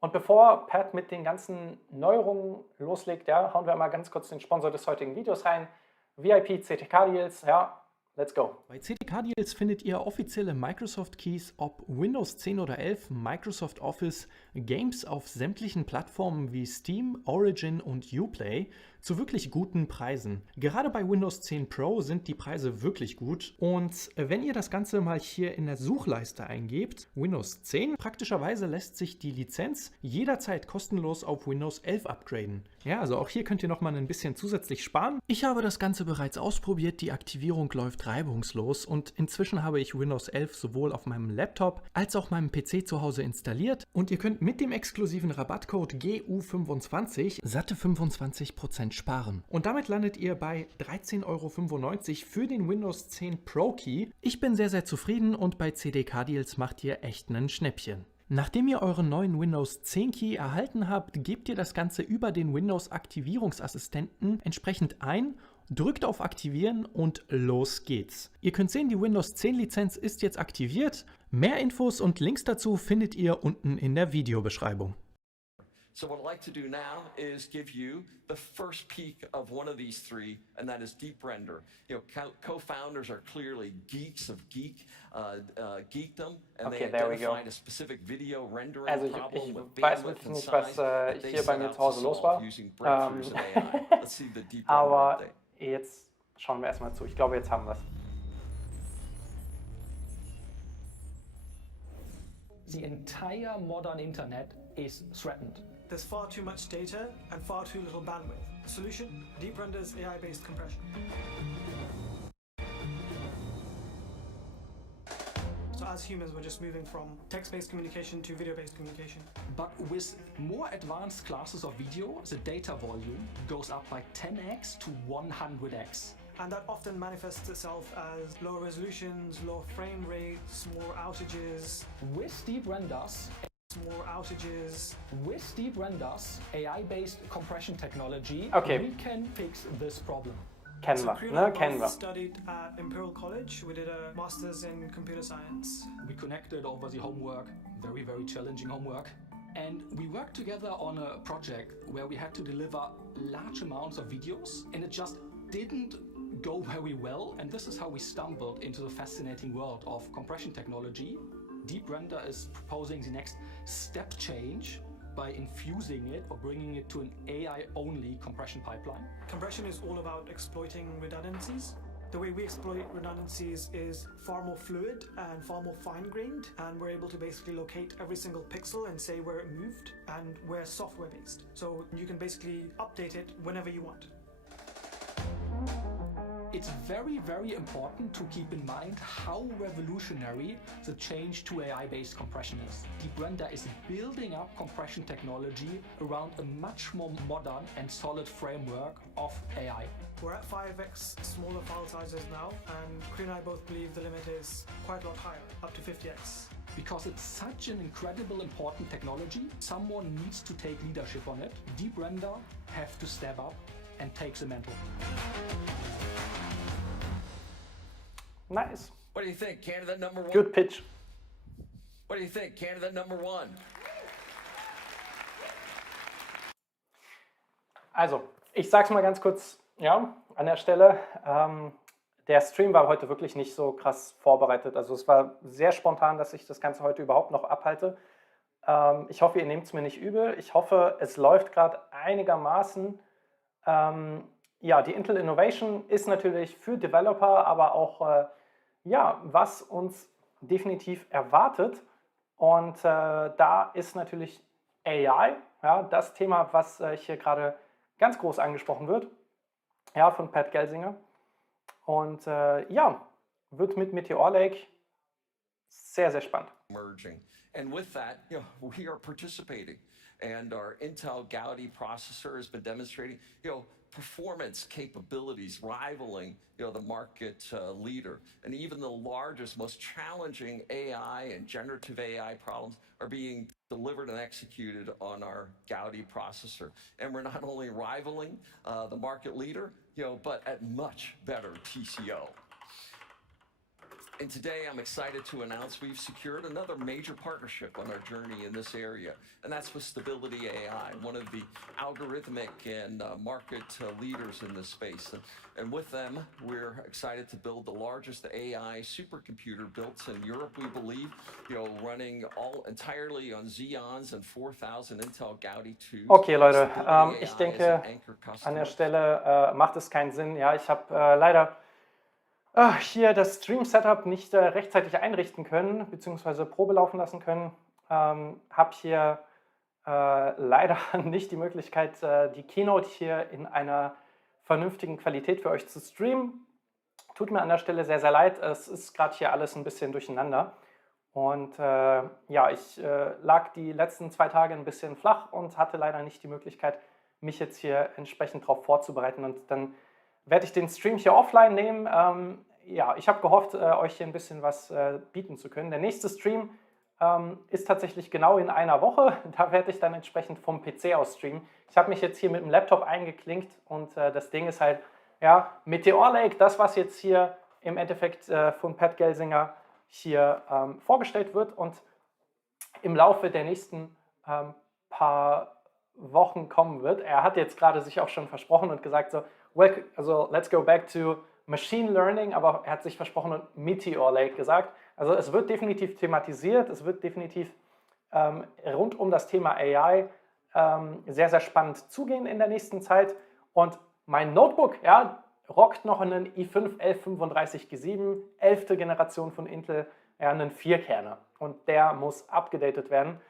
Und bevor Pat mit den ganzen Neuerungen loslegt, ja, hauen wir mal ganz kurz den Sponsor des heutigen Videos rein. VIP-cdkdeals, ja, let's go. Bei CDK-Deals findet ihr offizielle Microsoft-Keys, ob Windows 10 oder 11, Microsoft Office, Games auf sämtlichen Plattformen wie Steam, Origin und Uplay zu wirklich guten Preisen. Gerade bei Windows 10 Pro sind die Preise wirklich gut. Und wenn ihr das Ganze mal hier in der Suchleiste eingebt, Windows 10, praktischerweise lässt sich die Lizenz jederzeit kostenlos auf Windows 11 upgraden. Ja, also auch hier könnt ihr nochmal ein bisschen zusätzlich sparen. Ich habe das Ganze bereits ausprobiert, die Aktivierung läuft reibungslos und inzwischen habe ich Windows 11 sowohl auf meinem Laptop als auch meinem PC zu Hause installiert und ihr könnt mit dem exklusiven Rabattcode GU25 satte 25% sparen. Und damit landet ihr bei 13,95 € für den Windows 10 Pro Key. Ich bin sehr, sehr zufrieden und bei CDK-Deals macht ihr echt einen Schnäppchen. Nachdem ihr euren neuen Windows 10 Key erhalten habt, gebt ihr das Ganze über den Windows Aktivierungsassistenten entsprechend ein, drückt auf Aktivieren und los geht's. Ihr könnt sehen, die Windows 10 Lizenz ist jetzt aktiviert. Mehr Infos und Links dazu findet ihr unten in der Videobeschreibung. So what I'd like to do now is give you the first peek of one of these three, and that is Deep Render. You know, co-founders are clearly geeks of geekdom, and they identified a specific video rendering problem with bandwidth and size that they set out to solve using breakthroughs in AI. Let's see the Deep Render update. Jetzt schauen wir erstmal zu. Ich glaube, jetzt haben wir es. The entire modern internet is threatened. There's far too much data and far too little bandwidth. The solution? Deep Render's AI-based compression. So as humans, we're just moving from text-based communication to video-based communication. But with more advanced classes of video, the data volume goes up by 10x to 100x. And that often manifests itself as lower resolutions, lower frame rates, more outages. With Deep Renders, AI-based compression technology, we can fix this problem. Kennen wir, We studied at Imperial College. We did a master's in computer science. We connected over the homework, very, very challenging homework. And we worked together on a project where we had to deliver large amounts of videos, and it just didn't go very well. And this is how we stumbled into the fascinating world of compression technology. Deep Render is proposing the next step change by infusing it or bringing it to an AI-only compression pipeline. Compression is all about exploiting redundancies. The way we exploit redundancies is far more fluid and far more fine-grained, and we're able to basically locate every single pixel and say where it moved, and we're software-based. So you can basically update it whenever you want. It's very, very important to keep in mind how revolutionary the change to AI-based compression is. Deep Render is building up compression technology around a much more modern and solid framework of AI. We're at 5x smaller file sizes now, and Kree and I both believe the limit is quite a lot higher, up to 50x. Because it's such an incredible important technology, someone needs to take leadership on it. Deep Render have to step up and take the mantle. Nice. What do you think? Candidate number one? Good pitch. What do you think? Candidate number one? Also, ich sag's mal ganz kurz, ja, an der Stelle. Der Stream war heute wirklich nicht so krass vorbereitet. Also es war sehr spontan, dass ich das Ganze heute überhaupt noch abhalte. Ich hoffe, ihr nehmt es mir nicht übel. Ich hoffe, es läuft gerade einigermaßen. Ja, die Intel Innovation ist natürlich für Developer, aber auch ja, was uns definitiv erwartet. Und da ist natürlich AI, ja, das Thema, was hier gerade ganz groß angesprochen wird, ja, von Pat Gelsinger. Und ja, wird mit Meteor Lake sehr, sehr spannend. Merging. And with that, you know, we are participating. And our Intel Gaudi processor has been demonstrating, you know, performance capabilities rivaling, you know, the market leader. And even the largest, most challenging AI and generative AI problems are being delivered and executed on our Gaudi processor. And we're not only rivaling the market leader, you know, but at much better TCO. And today I'm excited to announce we've secured another major partnership on our journey in this area, and that's with Stability AI, one of the algorithmic and market leaders in this space. And with them, we're excited to build the largest AI supercomputer built in Europe, we believe, running all entirely on Xeons and 4000 Intel Gaudi 2. Okay, Leute, ich denke, an der Stelle macht es keinen Sinn. Ja, ich habe leider hier das Stream-Setup nicht rechtzeitig einrichten können, beziehungsweise Probe laufen lassen können. Habe hier leider nicht die Möglichkeit, die Keynote hier in einer vernünftigen Qualität für euch zu streamen. Tut mir an der Stelle sehr, sehr leid. Es ist gerade hier alles ein bisschen durcheinander. Und ja, ich lag die letzten 2 Tage ein bisschen flach und hatte leider nicht die Möglichkeit, mich jetzt hier entsprechend darauf vorzubereiten. Und dann werde ich den Stream hier offline nehmen. Ja, ich habe gehofft, euch hier ein bisschen was bieten zu können. Der nächste Stream ist tatsächlich genau in einer Woche. Da werde ich dann entsprechend vom PC aus streamen. Ich habe mich jetzt hier mit dem Laptop eingeklinkt und das Ding ist halt, ja, Meteor Lake, das, was jetzt hier im Endeffekt von Pat Gelsinger hier vorgestellt wird und im Laufe der nächsten paar Wochen kommen wird. Er hat jetzt gerade sich auch schon versprochen und gesagt so, well, also let's go back to Machine Learning, aber er hat sich versprochen und Meteor Lake gesagt. Also es wird definitiv thematisiert, es wird definitiv rund um das Thema AI sehr, sehr spannend zugehen in der nächsten Zeit. Und mein Notebook, ja, rockt noch einen i5 1135G7, 11. Generation von Intel, ja, einen 4-Kerner. Und der muss abgedatet werden.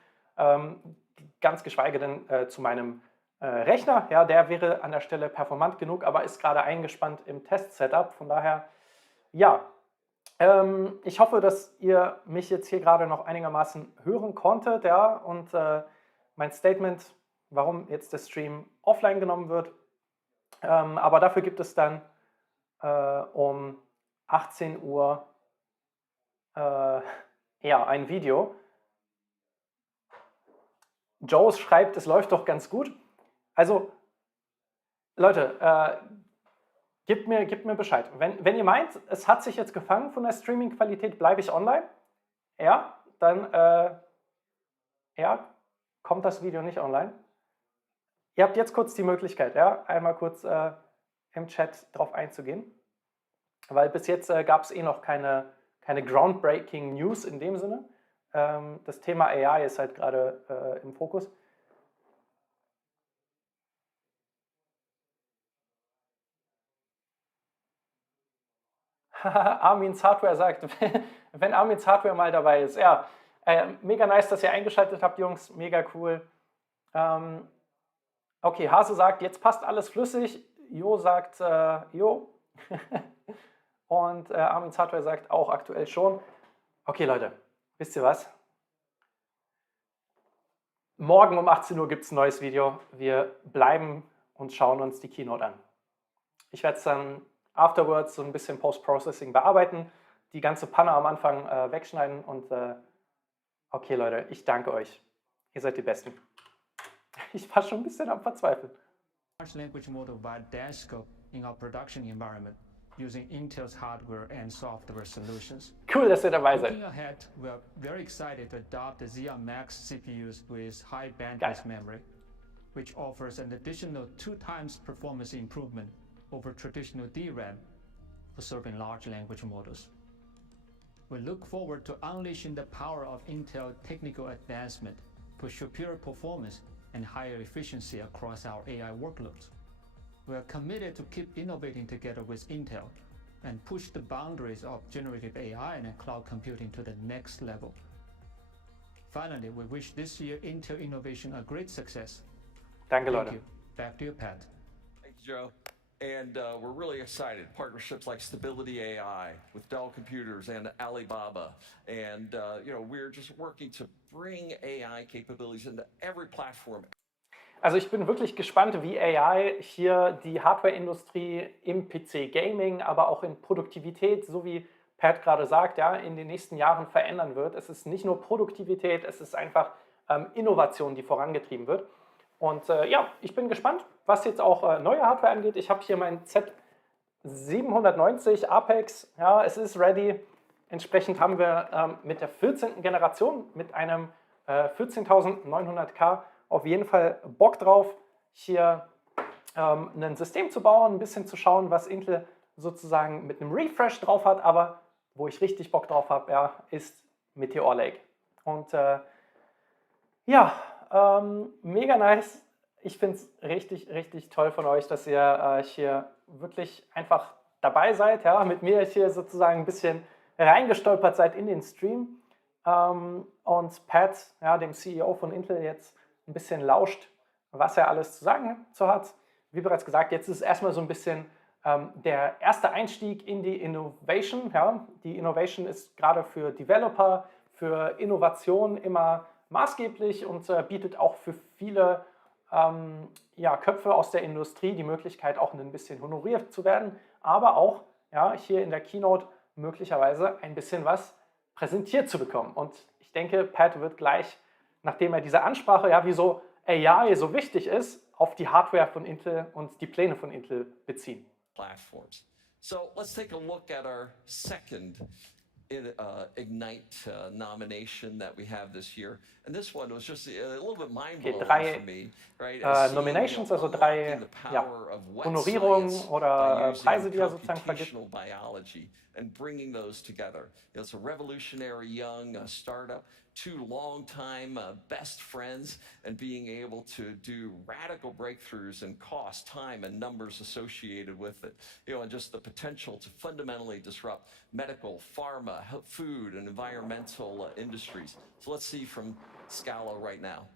Ganz geschweige denn zu meinem Rechner. Ja, der wäre an der Stelle performant genug, aber ist gerade eingespannt im Test-Setup. Von daher, ja, ich hoffe, dass ihr mich jetzt hier gerade noch einigermaßen hören konntet. Ja, und mein Statement, warum jetzt der Stream offline genommen wird. Aber dafür gibt es dann um 18 Uhr ja, ein Video. Joe schreibt, es läuft doch ganz gut. Also, Leute, gebt mir Bescheid. Wenn ihr meint, es hat sich jetzt gefangen von der Streaming-Qualität, bleibe ich online, ja, dann ja, kommt das Video nicht online. Ihr habt jetzt kurz die Möglichkeit, ja, einmal kurz im Chat drauf einzugehen, weil bis jetzt gab es noch keine groundbreaking News in dem Sinne. Das Thema AI ist halt gerade im Fokus. Armin's Hardware sagt, wenn Armin's Hardware mal dabei ist. Ja, mega nice, dass ihr eingeschaltet habt, Jungs. Mega cool. Okay, Hase sagt, jetzt passt alles flüssig. Jo sagt, jo. Und Armin's Hardware sagt auch aktuell schon. Okay, Leute, wisst ihr was? Morgen um 18 Uhr gibt es ein neues Video. Wir bleiben und schauen uns die Keynote an. Ich werde es dann afterwards so ein bisschen Post-Processing bearbeiten, die ganze Panne am Anfang wegschneiden und okay, Leute, ich danke euch. Ihr seid die Besten. Ich war schon ein bisschen am Verzweifeln. Large language model via scope in our production environment using Intel's hardware and software solutions. Cool, dass ihr dabei seid. Looking ahead, we are very excited to adopt the Xeon Max CPUs with high bandwidth memory, which offers an additional 2 times performance improvement over traditional DRAM for serving large language models. We look forward to unleashing the power of Intel technical advancement for superior performance and higher efficiency across our AI workloads. We are committed to keep innovating together with Intel and push the boundaries of generative AI and cloud computing to the next level. Finally, we wish this year Intel innovation a great success. Danke, Thank Leute. you. Back to you, Pat. Thank you, Joe. And we're really excited. Partnerships like Stability AI with Dell Computers and Alibaba. And, we're just working to bring AI capabilities into every platform. Also ich bin wirklich gespannt, wie AI hier die Hardware-Industrie im PC-Gaming, aber auch in Produktivität, so wie Pat gerade sagt, ja, in den nächsten Jahren verändern wird. Es ist nicht nur Produktivität, es ist einfach Innovation, die vorangetrieben wird. Und ja, ich bin gespannt, was jetzt auch neue Hardware angeht. Ich habe hier mein Z790 Apex, ja, es ist ready. Entsprechend haben wir mit der 14. Generation, mit einem 14.900K auf jeden Fall Bock drauf, hier ein System zu bauen, ein bisschen zu schauen, was Intel sozusagen mit einem Refresh drauf hat, aber wo ich richtig Bock drauf habe, ja, ist Meteor Lake. Und mega nice. Ich finde es richtig, richtig toll von euch, dass ihr hier wirklich einfach dabei seid, ja, mit mir hier sozusagen ein bisschen reingestolpert seid in den Stream und Pat, ja, dem CEO von Intel, jetzt ein bisschen lauscht, was er alles zu sagen hat. Wie bereits gesagt, jetzt ist es erstmal so ein bisschen der erste Einstieg in die Innovation. Ja. Die Innovation ist gerade für Developer, für Innovation immer maßgeblich und bietet auch für viele Köpfe aus der Industrie die Möglichkeit, auch ein bisschen honoriert zu werden, aber auch hier in der Keynote möglicherweise ein bisschen was präsentiert zu bekommen. Und ich denke, Pat wird gleich, nachdem er diese Ansprache, wieso AI so wichtig ist, auf die Hardware von Intel und die Pläne von Intel beziehen. Platforms. So let's take a look at our second Ignite nomination that we have this year. And this one was just a little bit mind-blowing for me, right? Nominations, also 3 Honorierungen oder Preise, die er sozusagen vergibt. Biology and bringing those together. It's a revolutionary young startup, 2 long-time best friends, and being able to do radical breakthroughs in cost, time, and numbers associated with it. And just the potential to fundamentally disrupt medical, pharma, food, and environmental industries. So let's see from Scala right now.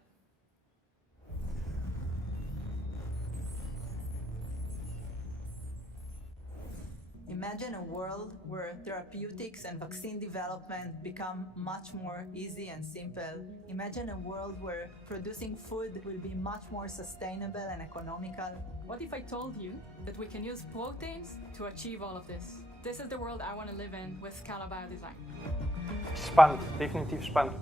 Imagine a world where therapeutics and vaccine development become much more easy and simple. Imagine a world where producing food will be much more sustainable and economical. What if I told you that we can use proteins to achieve all of this? This is the world I want to live in with Scala Biodesign. Spannend, definitiv spannend.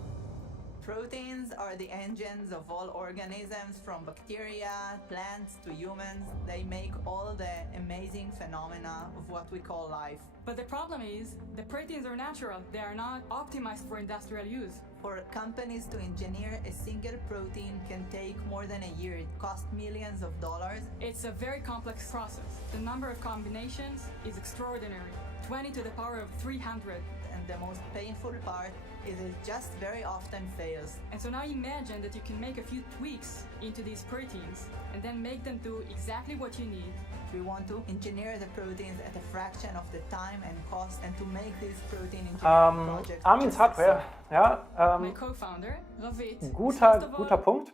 Proteins are the engines of all organisms, from bacteria, plants to humans. They make all the amazing phenomena of what we call life. But the problem is, the proteins are natural. They are not optimized for industrial use. For companies to engineer a single protein can take more than a year. It costs millions of dollars. It's a very complex process. The number of combinations is extraordinary. 20 to the power of 300. And the most painful part is it just very often fails. And so now imagine that you can make a few tweaks into these proteins and then make them do exactly what you need. We want to engineer the proteins at a fraction of the time and cost, and to make these protein engineering projects. Armin's Hardware, My co-founder, Ravit, guter Punkt,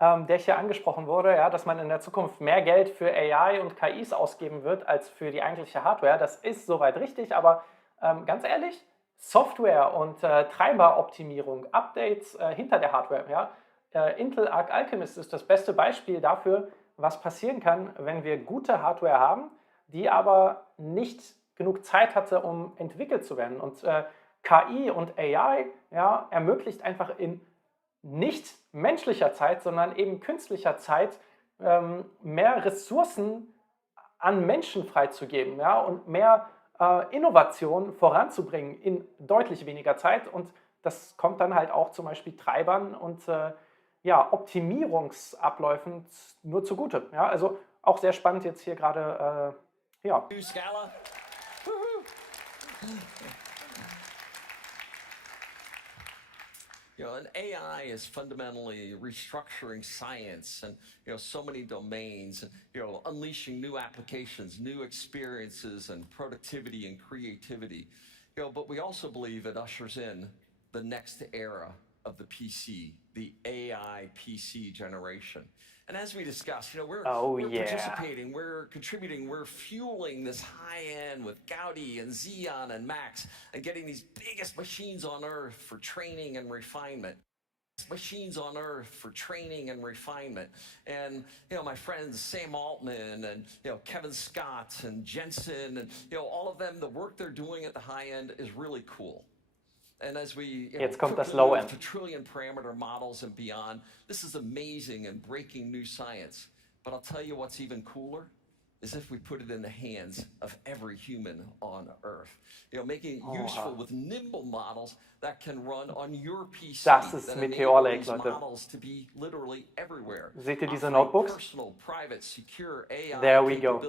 der hier angesprochen wurde, dass man in der Zukunft mehr Geld für AI und KIs ausgeben wird als für die eigentliche Hardware. Das ist soweit richtig, aber ganz ehrlich, Software und Treiberoptimierung, Updates hinter der Hardware. Intel Arc Alchemist ist das beste Beispiel dafür, was passieren kann, wenn wir gute Hardware haben, die aber nicht genug Zeit hatte, um entwickelt zu werden. Und KI und AI ermöglicht einfach in nicht menschlicher Zeit, sondern eben künstlicher Zeit mehr Ressourcen an Menschen freizugeben, und mehr Innovation voranzubringen in deutlich weniger Zeit, und das kommt dann halt auch zum Beispiel Treibern und Optimierungsabläufen nur zugute. Also auch sehr spannend jetzt hier gerade. Scala. And AI is fundamentally restructuring science and so many domains, and unleashing new applications, new experiences, and productivity and creativity. But we also believe it ushers in the next era of the PC, the AI PC generation. And as we discussed, we're participating, we're contributing, we're fueling this high end with Gaudi and Xeon and Max, and getting these biggest machines on earth for training and refinement. Machines on earth for training and refinement. And my friends Sam Altman and Kevin Scott and Jensen and all of them, the work they're doing at the high end is really cool. And as we Jetzt kommt das Low End. To trillion parameter models and beyond, this is amazing and breaking new science. But I'll tell you what's even cooler is if we put it in the hands of every human on Earth. Making it useful with nimble models that can run on your PC. Das ist Meteor Lake, Leute. Models to be literally everywhere. Seht ihr diese Notebooks? Personal, private, secure AI There we go.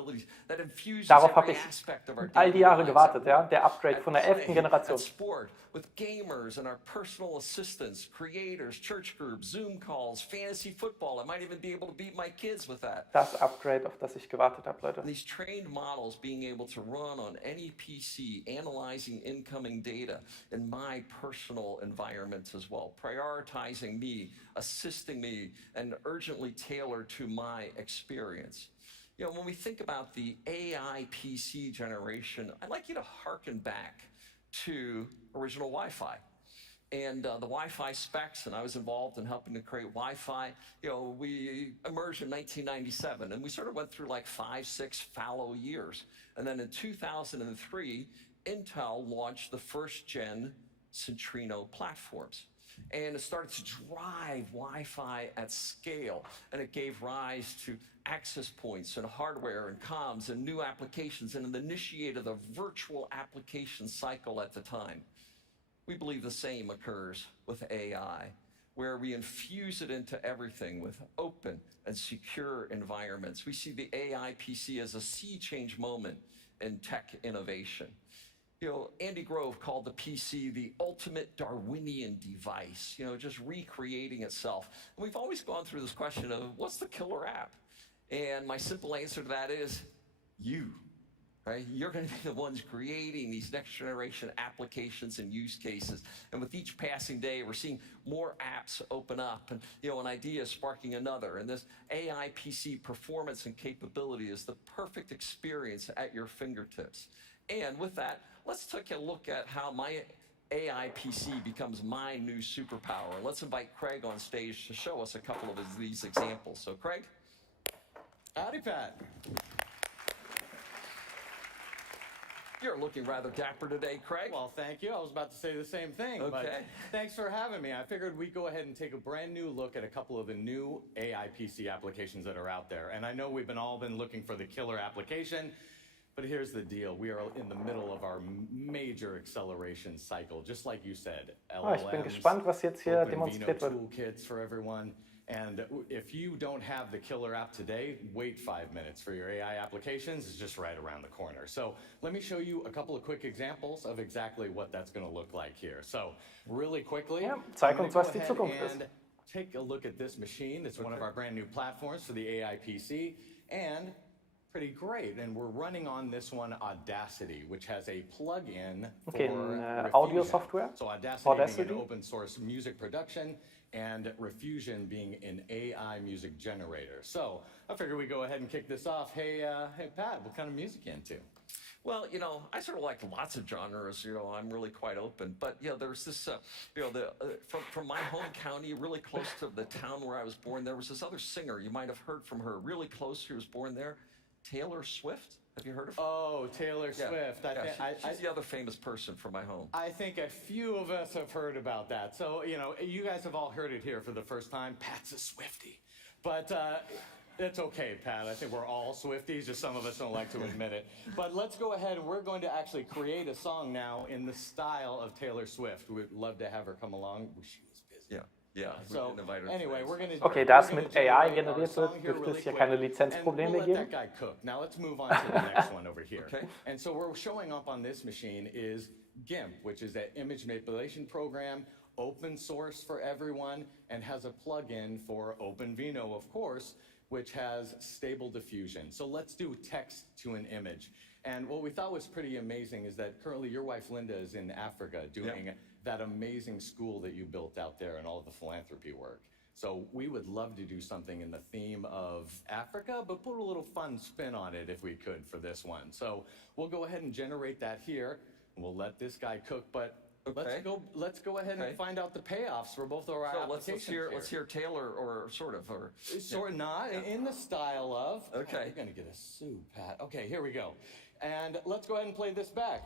That infuses Darauf habe every ich aspect of our all die Jahre daily gewartet, lives. ja? Der Upgrade von der 11. Generation. At sport, with gamers and our personal assistants, creators, church groups, Zoom calls, fantasy football. I might even be able to beat my kids with that. Das Upgrade, auf das ich gewartet habe, Leute. And these trained models being able to run on any PC, analyzing incoming data in my personal environment as well, prioritizing me, assisting me, and urgently tailored to my experience. When we think about the AI PC generation, I'd like you to hearken back to original Wi-Fi. And the Wi-Fi specs, and I was involved in helping to create Wi-Fi. We emerged in 1997, and we sort of went through like 5-6 fallow years. And then in 2003, Intel launched the first-gen Centrino platforms. And it started to drive Wi-Fi at scale, and it gave rise to access points and hardware and comms and new applications, and it initiated a virtual application cycle at the time. We believe the same occurs with AI, where we infuse it into everything with open and secure environments. We see the AI PC as a sea change moment in tech innovation. Andy Grove called the PC the ultimate Darwinian device, just recreating itself. And we've always gone through this question of what's the killer app? And my simple answer to that is you. Right? You're going to be the ones creating these next generation applications and use cases. And with each passing day, we're seeing more apps open up and, an idea sparking another. And this AI PC performance and capability is the perfect experience at your fingertips. And with that, let's take a look at how my AI PC becomes my new superpower. Let's invite Craig on stage to show us a couple of these examples. So Craig. Howdy, Pat. You're looking rather dapper today, Craig. Well, thank you. I was about to say the same thing. Okay. But thanks for having me. I figured we'd go ahead and take a brand new look at a couple of the new AI PC applications that are out there. And I know we've all been looking for the killer application, but here's the deal. We are in the middle of our major acceleration cycle, just like you said. LLMs, Ich bin gespannt, was jetzt hier demonstriert wird. Toolkits for everyone. And if you don't have the killer app today, wait 5 minutes for your AI applications. It's just right around the corner. So let me show you a couple of quick examples of exactly what that's going to look like here. So really quickly, zeig uns, was die Zukunft ist. Take a look at this machine. It's one of our brand new platforms for the AI PC, and pretty great. And we're running on this one Audacity, which has a plug-in for audio software. So Audacity being an open source music production, and Refusion being an AI music generator. So I figured we'd go ahead and kick this off. Hey, Pat, what kind of music you into? Well, I sort of like lots of genres. I'm really quite open. But there's this, from my home county, really close to the town where I was born, there was this other singer. You might have heard from her. Really close. She was born there. Taylor Swift. Have you heard of her? Oh, Taylor Swift. She's the other famous person from my home. I think a few of us have heard about that. So, you guys have all heard it here for the first time. Pat's a Swiftie. But that's okay, Pat. I think we're all Swifties, just some of us don't like to admit it. But let's go ahead and we're going to actually create a song now in the style of Taylor Swift. We'd love to have her come along. She was busy. Yeah. So anyway, we're going to Okay, da es mit AI generiert wird, dürfte es hier keine Lizenzprobleme geben. That guy cook. Now let's move on to the next one over here. Okay. And so we're showing up on this machine is GIMP, which is that image manipulation program, open source for everyone, and has a plugin for OpenVINO, of course, which has stable diffusion. So let's do text to an image. And what we thought was pretty amazing is that currently your wife Linda is in Africa doing that amazing school that you built out there and all of the philanthropy work. So we would love to do something in the theme of Africa, but put a little fun spin on it if we could for this one. So we'll go ahead and generate that here, and we'll let this guy cook. But let's go ahead and find out the payoffs for both of our applications. Let's hear Taylor, or sort of, not in the style of. Okay. You're gonna get a sue, Pat. Okay, here we go, and let's go ahead and play this back.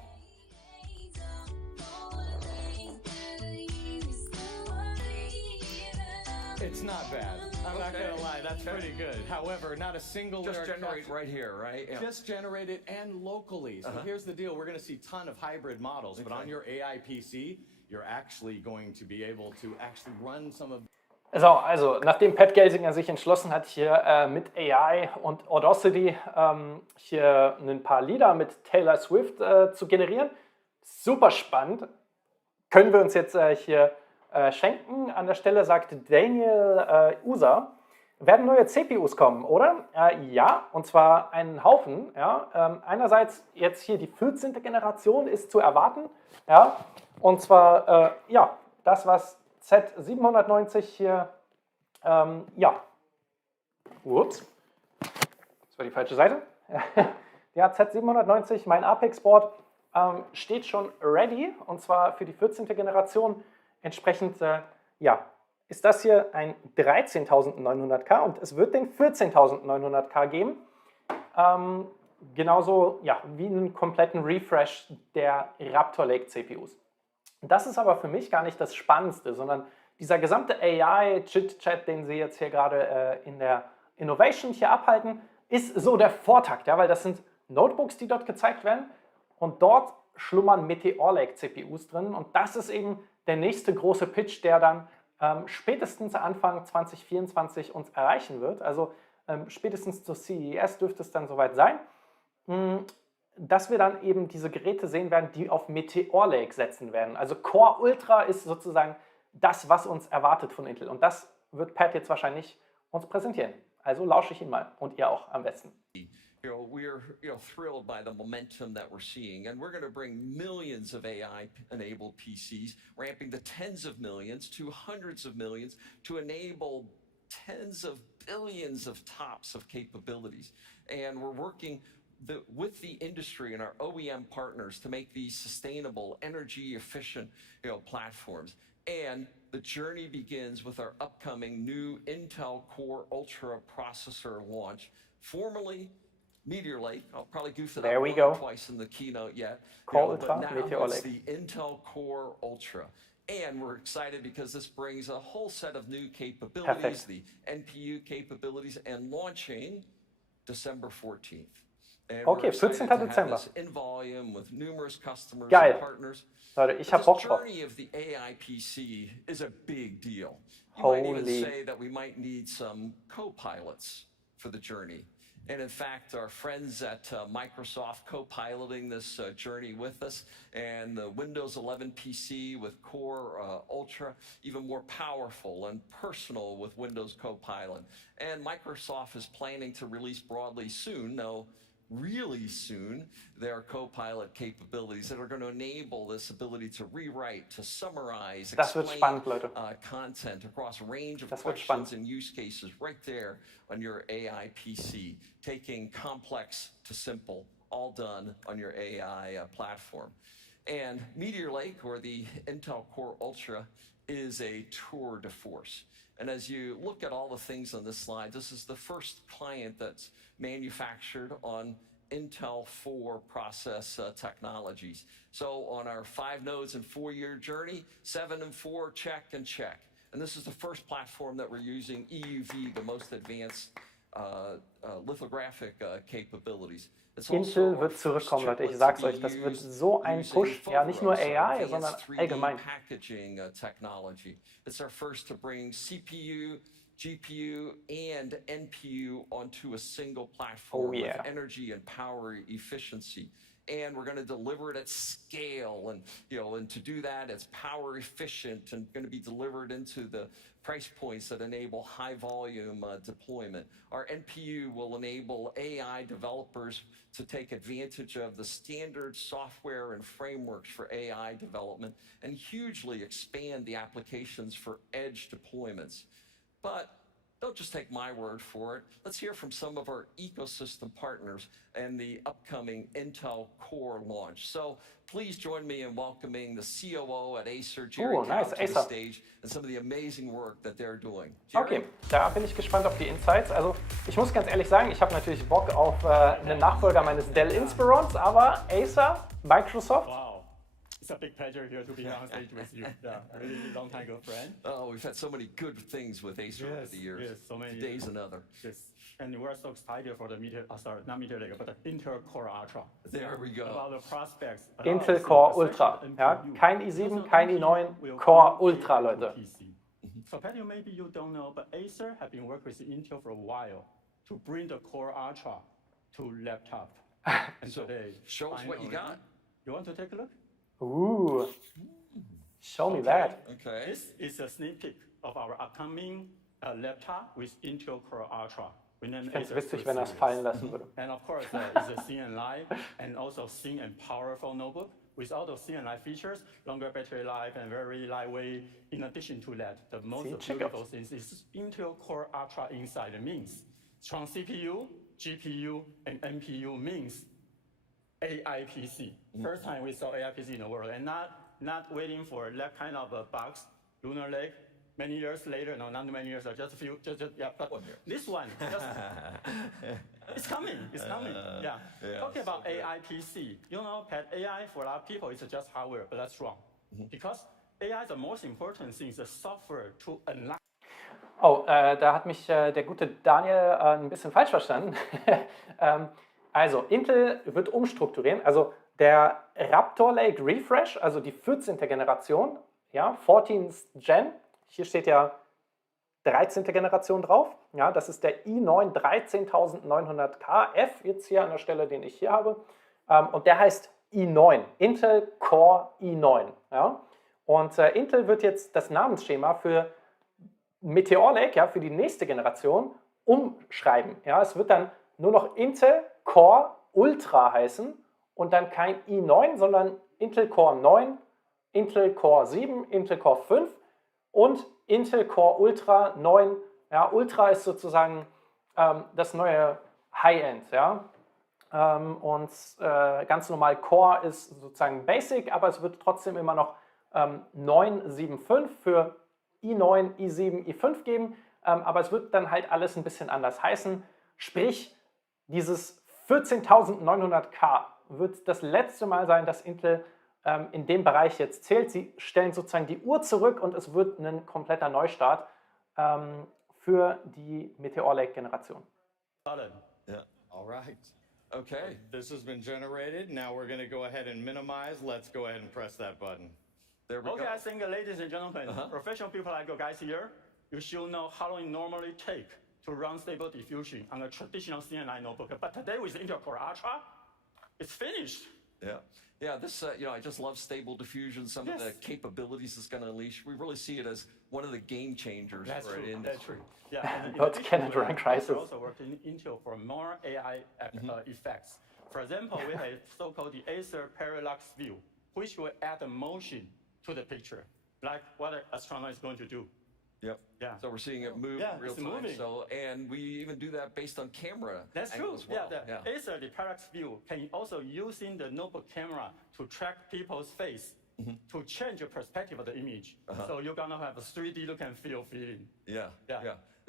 It's not bad. I'm not gonna lie, that's pretty good. However, not a single Just lyric generate right here, right? Yeah. Just generate it and locally. So here's the deal, we're gonna see a ton of hybrid models, but on your AI PC, you're actually going to be able to actually run some of. So, also nachdem Pat Gelsinger sich entschlossen hat, hier mit AI und Audacity hier ein paar Lieder mit Taylor Swift zu generieren, super spannend, können wir uns jetzt hier schenken. An der Stelle sagt Daniel User, werden neue CPUs kommen, oder? Ja, und zwar einen Haufen. Ja. Einerseits jetzt hier die 14. Generation ist zu erwarten, ja, und zwar ja, das, was Z790 hier, ja, ups, das war die falsche Seite. Ja, Z790, mein Apex-Board, steht schon ready, und zwar für die 14. Generation. Entsprechend, ja, ist das hier ein 13.900K und es wird den 14.900K geben. Genauso, ja, wie einen kompletten Refresh der Raptor Lake CPUs. Das ist aber für mich gar nicht das Spannendste, sondern dieser gesamte AI-Chit-Chat, den Sie jetzt hier gerade in der Innovation hier abhalten, ist so der Vortakt, ja, weil das sind Notebooks, die dort gezeigt werden und dort schlummern Meteor Lake CPUs drin und das ist eben der nächste große Pitch, der dann spätestens Anfang 2024 uns erreichen wird. Also spätestens zur CES dürfte es dann soweit sein, dass wir dann eben diese Geräte sehen werden, die auf Meteor Lake setzen werden. Also Core Ultra ist sozusagen das, was uns erwartet von Intel. Und das wird Pat jetzt wahrscheinlich uns präsentieren. Also lausche ich ihn mal und ihr auch am besten. We're thrilled by the momentum that we're seeing, and we're going to bring millions of AI-enabled PCs, ramping to tens of millions to hundreds of millions to enable tens of billions of TOPS of capabilities. And we're working with the industry and our OEM partners to make these sustainable, energy-efficient platforms. And the journey begins with our upcoming new Intel Core Ultra processor launch, formerly Meteor Lake. I'll probably goof it up twice in the keynote yet. Core Ultra, but now Meteor it's Lake. the Intel Core Ultra. And we're excited because this brings a whole set of new capabilities, the NPU capabilities, and launching December 14th. And okay, 14. Dezember. In volume with numerous customers Geil. and partners. Leute, ich hab Bock drauf. The journey of the AI PC is a big deal. You Holy. might even say that we might need some co-pilots for the journey. And in fact, our friends at Microsoft co-piloting this journey with us, and the Windows 11 PC with Core Ultra, even more powerful and personal with Windows Copilot. And Microsoft is planning to release broadly soon, really soon, their Copilot capabilities that are going to enable this ability to rewrite, to summarize, explain content across a range of questions and use cases right there on your AI PC, taking complex to simple, all done on your AI platform. And Meteor Lake, or the Intel Core Ultra, is a tour de force. And as you look at all the things on this slide, this is the first client that's manufactured on Intel 4 process technologies. So on our 5 nodes and 4-year journey, 7 and 4, check and check. And this is the first platform that we're using EUV, the most advanced lithographic capabilities. Intel wird zurückkommen, Leute. Ich sag's euch, das wird so ein Push, ja, nicht nur AI, sondern allgemein. Packaging technology. It's our first to bring CPU, GPU, and NPU onto a single platform with energy and power efficiency. And we're going to deliver it at scale, and to do that, it's power efficient and going to be delivered into the price points that enable high volume deployment. Our NPU will enable AI developers to take advantage of the standard software and frameworks for AI development and hugely expand the applications for edge deployments. But don't just take my word for it. Let's hear from some of our ecosystem partners and the upcoming Intel Core launch. So please join me in welcoming the COO at Acer, Jerry, nice, to the stage, and some of the amazing work that they're doing. Jerry? Okay, da bin ich gespannt auf die Insights. Also ich muss ganz ehrlich sagen, ich habe natürlich Bock auf einen Nachfolger meines Dell Inspirons, aber Acer, Microsoft, It's a big pleasure here to be on stage with you. Yeah, really long time ago friend. Oh, we've had so many good things with Acer over the years. Yes, so many. Today's another. Yes, and we're so excited for the Meteor, not Meteor Lake, but the Intel Core Ultra. There we go. About the prospects. Intel Core Ultra. Ja, kein i7, kein i9, Core Ultra, Leute. So Patty, maybe you don't know, but Acer have been working with Intel for a while to bring the Core Ultra to laptop. And so today, show us what you got. You want to take a look? Ooh, show me that. Okay. This is a sneak peek of our upcoming laptop with Intel Core Ultra. Ich fände es witzig, wenn er es fallen lassen würde. And of course, it's a thin and light, and also thin and powerful notebook with all those thin and light features, longer battery life, and very lightweight. In addition to that, the most beautiful thing is Intel Core Ultra inside. It means strong CPU, GPU, and NPU means AI PC. First time we saw AI PC in the world, and not waiting for that kind of a box, Lunar Lake. Many years later, no, not many years, just a few, yeah. But this one, it's coming, yeah. Talking about AI PC, you know, Pat, AI for a lot of people is just hardware, but that's wrong. Because AI, the most important thing is the software to unlock. Oh, da hat mich der gute Daniel ein bisschen falsch verstanden. Also, Intel wird umstrukturieren. Also, der Raptor Lake Refresh, also die 14. Generation, ja, 14th Gen, hier steht ja 13. Generation drauf. Ja, das ist der i9 13900KF, jetzt hier an der Stelle, den ich hier habe. Und der heißt i9, Intel Core i9. Ja? Und Intel wird jetzt das Namensschema für Meteor Lake, ja, für die nächste Generation, umschreiben. Ja? Es wird dann nur noch Intel Core Ultra heißen und dann kein i9, sondern Intel Core 9, Intel Core 7, Intel Core 5 und Intel Core Ultra 9. Ja, Ultra ist sozusagen das neue High-End. Ja? Und ganz normal Core ist sozusagen Basic, aber es wird trotzdem immer noch 975 für i9, i7, i5 geben. Aber es wird dann halt alles ein bisschen anders heißen. Sprich, dieses 14.900K wird das letzte Mal sein, dass Intel in dem Bereich jetzt zählt. Sie stellen sozusagen die Uhr zurück und es wird ein kompletter Neustart für die Meteor Lake Generation. Yeah. All right. Okay. This has been generated. Now we're going to go ahead and minimize. Let's go ahead and press that button. There we go. I think, ladies and gentlemen, professional people like you guys here, you should know how long it normally take to run Stable Diffusion on a traditional CNI notebook. But today with Intel Core Ultra, it's finished. Yeah. Yeah, this, I just love Stable Diffusion, some of the capabilities it's going to unleash. We really see it as one of the game changers for an industry. That's true. Yeah, That's Kenneth Ryan crisis. We also work in Intel for more AI effects. For example, we have so-called the Acer Parallax View, which will add a motion to the picture, like what an astronaut is going to do. Yep. Yeah. So we're seeing it move in real time. Moving. So, and we even do that based on camera. That's true. As well. The Acer, the Parallax View, can also using the notebook camera to track people's face to change the perspective of the image. So you're gonna have a 3D look and feel feeling. Yeah.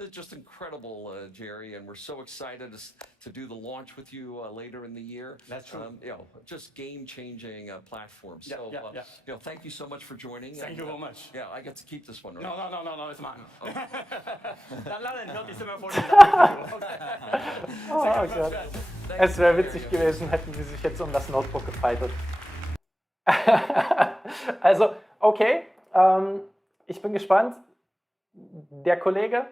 It's just incredible, Jerry, and we're so excited to do the launch with you later in the year. That's true. Just game-changing platforms. So, thank you so much for joining. Thank you very much. Yeah, I get to keep this one, right? No, it's mine. Not until December 14th. Oh Gott. Es wäre witzig gewesen, hätten sie sich jetzt um das Notebook gefeitet. Also, okay, ich bin gespannt. Der Kollege.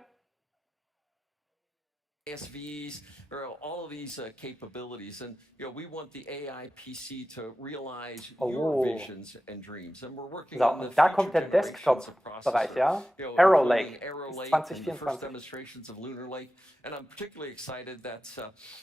ASVs, all of these capabilities, and we want the AI PC to realize your visions and dreams, and we're working on the da kommt der Desktop-Bereich, ja? Arrow Lake, 2024. First demonstrations of Lunar Lake, and I'm particularly excited that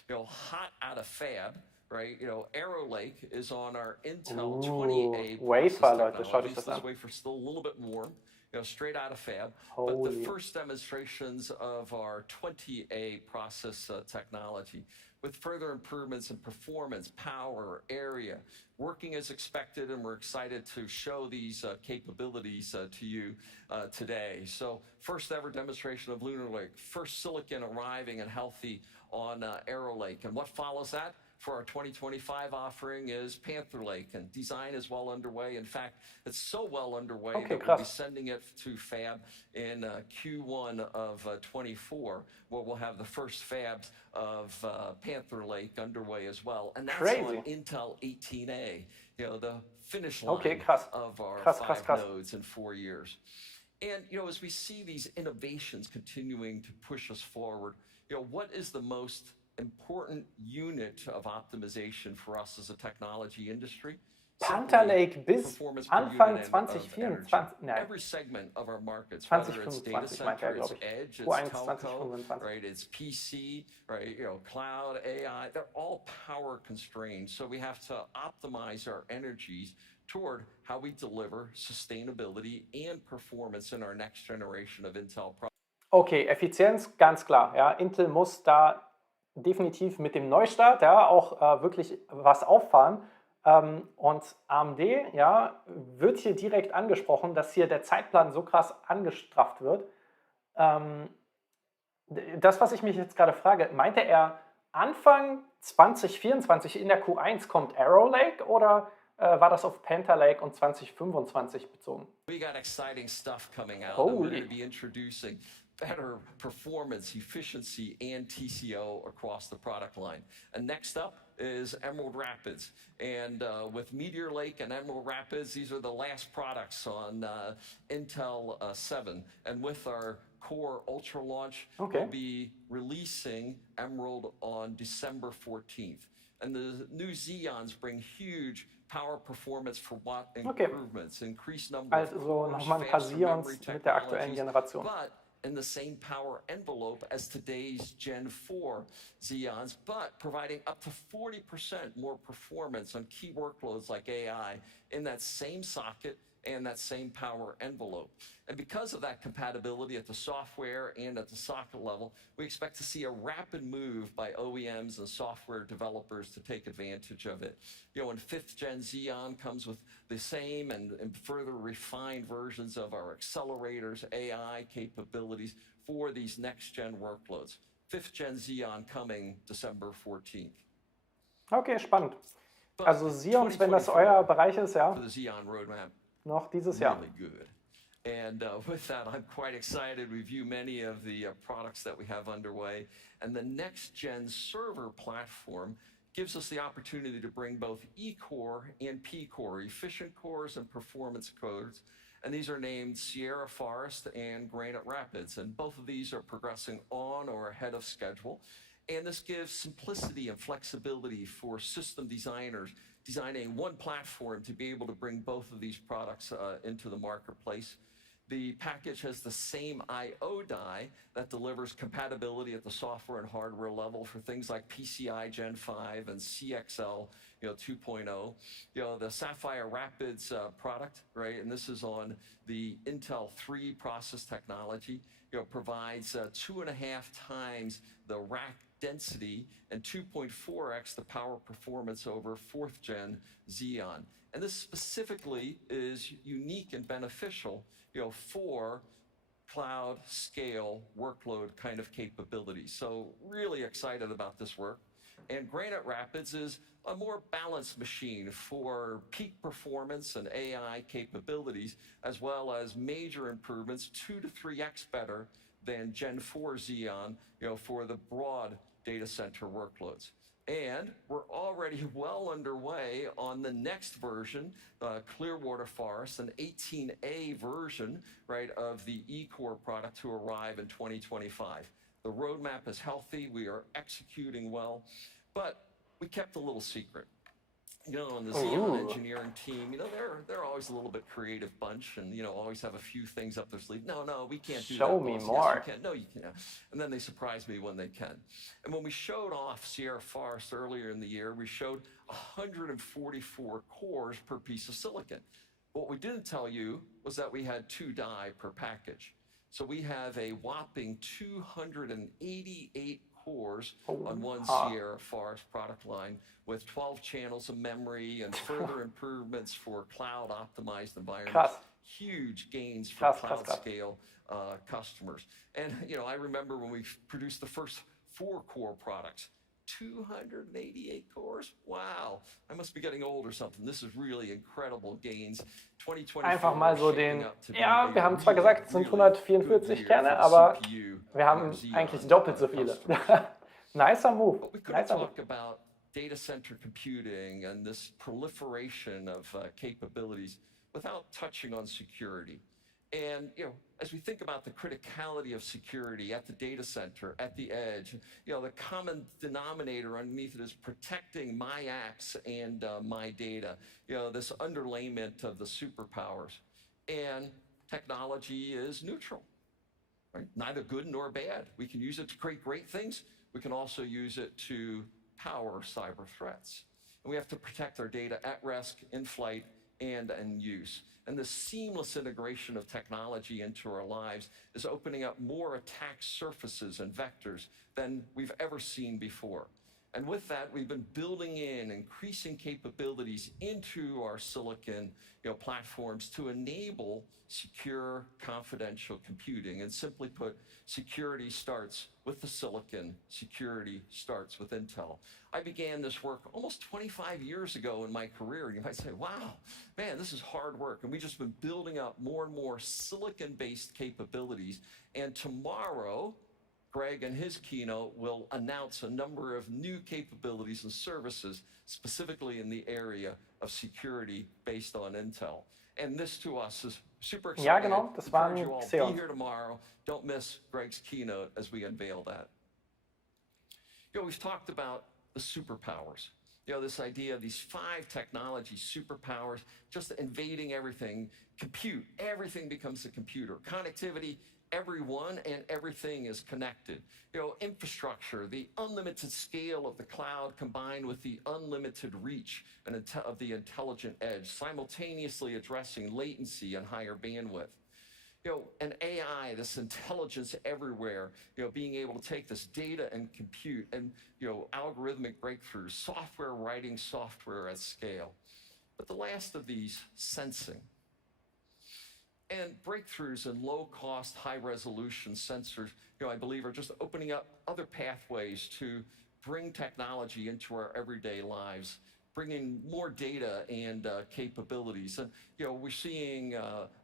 hot out of fab. Right, Arrow Lake is on our Intel 20A Wafer, Leute, schaut euch das this an. wafer still a little bit warm. Straight out of fab, Holy. but the first demonstrations of our 20A process technology with further improvements in performance, power, area, working as expected, and we're excited to show these capabilities to you today. So first ever demonstration of Lunar Lake, first silicon arriving and healthy on Arrow Lake. And what follows that? for our 2025 offering is Panther Lake, and design is well underway. In fact, it's so well underway that we'll be sending it to fab in Q1 of 24, where we'll have the first fabs of Panther Lake underway as well. And that's on Intel 18A, the finish line of our 5 nodes in 4 years. And, as we see these innovations continuing to push us forward, what is the most important unit of optimization for us as a technology industry? Panther Lake bis Anfang 2024. Nein. Every segment of our markets, whether it's data center, it's edge, it's telco, right? It's PC, right? Cloud, AI, they're all power constrained. So we have to optimize our energies toward how we deliver sustainability and performance in our next generation of Intel products. Okay, Effizienz, ganz klar. Ja, Intel muss da definitiv mit dem Neustart auch wirklich was auffahren. Und AMD wird hier direkt angesprochen, dass hier der Zeitplan so krass angestrafft wird. Das, was ich mich jetzt gerade frage, meinte er Anfang 2024 in der Q1 kommt Arrow Lake oder war das auf Panther Lake und 2025 bezogen? We got exciting stuff coming out. We're going to be introducing better performance, efficiency, and TCO across the product line. And next up is Emerald Rapids. And with Meteor Lake and Emerald Rapids, these are the last products on Intel 7. And with our Core Ultra launch, we'll be releasing Emerald on December 14th. And the new Xeons bring huge power performance for watt improvements, increased number of cores, faster memory technologies, but in the same power envelope as today's Gen 4 Xeons, but providing up to 40% more performance on key workloads like AI in that same socket and that same power envelope. And because of that compatibility at the software and at the socket level, we expect to see a rapid move by OEMs and software developers to take advantage of it. And 5th Gen Xeon comes with the same and further refined versions of our accelerators, AI capabilities for these next-gen workloads. 5th Gen Xeon coming December 14th. Okay, spannend. Also Xeons, wenn das euer Bereich ist, For the Xeon roadmap. Noch dieses Jahr. Really good. And with that, I'm quite excited. We review many of the products that we have underway. And the next-gen server platform gives us the opportunity to bring both E-core and P-core, efficient cores and performance cores. And these are named Sierra Forest and Granite Rapids. And both of these are progressing on or ahead of schedule. And this gives simplicity and flexibility for system designers designing one platform to be able to bring both of these products into the marketplace. The package has the same I/O die that delivers compatibility at the software and hardware level for things like PCI Gen 5 and CXL 2.0. The Sapphire Rapids product, right, and this is on the Intel 3 process technology, provides 2.5 times the rack density and 2.4x the power performance over 4th Gen Xeon. And this specifically is unique and beneficial, for cloud scale workload kind of capabilities. So really excited about this work. And Granite Rapids is a more balanced machine for peak performance and AI capabilities, as well as major improvements, 2 to 3x better than Gen 4 Xeon, for the broad data center workloads. And we're already well underway on the next version, Clearwater Forest, an 18A version, right, of the E-core product to arrive in 2025. The roadmap is healthy. We are executing well, but we kept a little secret. And the Xeon engineering team, they're always a little bit creative bunch and, always have a few things up their sleeve. No, we can't do that. Show me more. Yes, you can. No, you can't. And then they surprise me when they can. And when we showed off Sierra Forest earlier in the year, we showed 144 cores per piece of silicon. What we didn't tell you was that we had 2 die per package. So we have a whopping 288 cores on one Sierra Forest product line with 12 channels of memory and further improvements for cloud optimized environments. Huge gains for cloud scale customers. And I remember when we produced the first 4 core products, 288 cores? Wow, I must be getting old or something. This is really incredible gains. 2024 Einfach mal so den, shaping up to be ja, wir a haben zwar really, gesagt, es sind really good 144 year Kerne, for the aber CPU wir haben and our eigentlich Xeon, doppelt so viele. customers. Nicer Move. But we couldn't Nicer Move. talk about data center computing and this proliferation of capabilities without touching on security. And, as we think about the criticality of security at the data center, at the edge, the common denominator underneath it is protecting my apps and my data, this underlayment of the superpowers. And technology is neutral, right? Neither good nor bad. We can use it to create great things. We can also use it to power cyber threats. And we have to protect our data at rest, in flight, and in use. And the seamless integration of technology into our lives is opening up more attack surfaces and vectors than we've ever seen before. And with that, we've been building in increasing capabilities into our silicon platforms to enable secure, confidential computing. And simply put, security starts with the silicon. Security starts with Intel. I began this work almost 25 years ago in my career. You might say, wow, man, this is hard work. And we've just been building up more and more silicon-based capabilities. And tomorrow, Greg and his keynote will announce a number of new capabilities and services, specifically in the area of security based on Intel. And this to us is super exciting. Ja, genau, das waren You all be Xeons. here tomorrow. Don't miss Greg's keynote as we unveil that. We've talked about the superpowers. This idea of these 5 technology superpowers just invading everything. Compute, everything becomes a computer. Connectivity, everyone and everything is connected. Infrastructure, the unlimited scale of the cloud combined with the unlimited reach of the intelligent edge, simultaneously addressing latency and higher bandwidth. And AI, this intelligence everywhere, being able to take this data and compute and, algorithmic breakthroughs, software writing software at scale. But the last of these, sensing. And breakthroughs in low-cost, high-resolution sensors, I believe, are just opening up other pathways to bring technology into our everyday lives, bringing more data and capabilities. And, we're seeing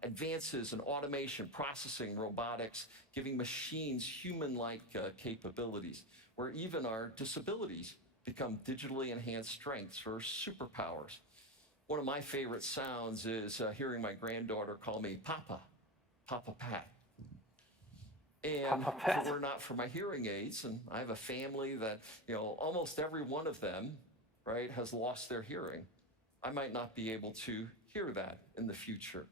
advances in automation, processing, robotics, giving machines human-like capabilities, where even our disabilities become digitally enhanced strengths or superpowers. One of my favorite sounds is hearing my granddaughter call me Papa, Papa Pat. And Papa Pat. if it were not for my hearing aids, and I have a family that, almost every one of them, right, has lost their hearing, I might not be able to hear that in the future.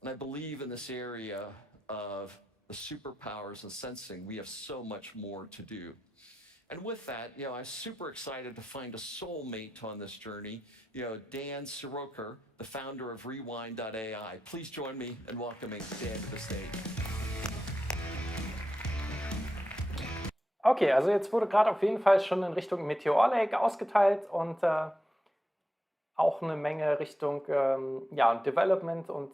And I believe in this area of the superpowers and sensing, we have so much more to do. And with that, I'm super excited to find a soulmate on this journey, Dan Soroker, the founder of Rewind.ai. Please join me in welcoming Dan to the stage. Okay, also jetzt wurde gerade auf jeden Fall schon in Richtung Meteor Lake ausgeteilt und auch eine Menge Richtung Development und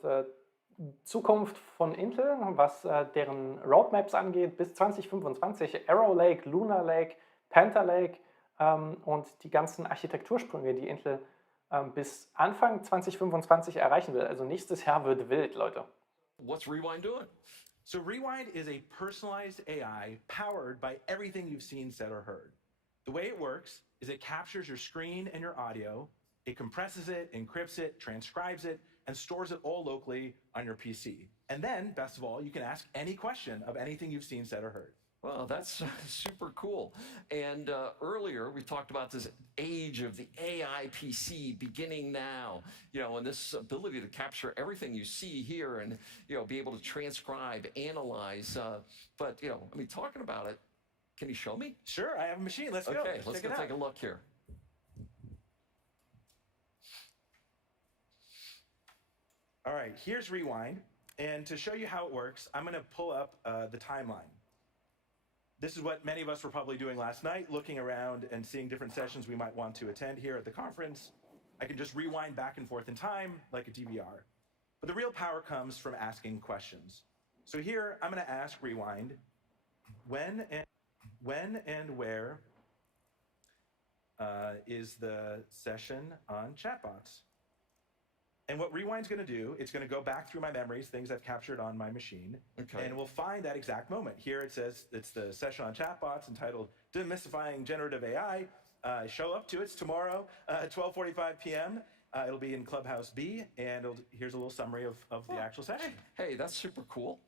Zukunft von Intel, was deren Roadmaps angeht, bis 2025, Arrow Lake, Lunar Lake, Panther Lake und die ganzen Architektursprünge, die Intel bis Anfang 2025 erreichen will. Also nächstes Jahr wird wild, Leute. What's Rewind doing? So Rewind is a personalized AI powered by everything you've seen, said, or heard. The way it works is it captures your screen and your audio, it compresses it, encrypts it, transcribes it, and stores it all locally on your PC. And then, best of all, you can ask any question of anything you've seen, said, or heard. Well, that's super cool. And earlier, we talked about this age of the AI PC beginning now, and this ability to capture everything you see here and, be able to transcribe, analyze. But, talking about it, can you show me? Sure, I have a machine. Let's go. Okay, let's go take a look here. All right, here's Rewind. And to show you how it works, I'm going to pull up the timeline. This is what many of us were probably doing last night, looking around and seeing different sessions we might want to attend here at the conference. I can just rewind back and forth in time like a DVR. But the real power comes from asking questions. So here, I'm going to ask Rewind, when and where is the session on chatbots. And what Rewind's going to do, it's going to go back through my memories, things I've captured on my machine, and we'll find that exact moment. Here it says it's the session on chatbots entitled Demystifying Generative AI. Show up to it's tomorrow at 12:45 p.m. It'll be in Clubhouse B, and here's a little summary of the actual session. Hey, that's super cool.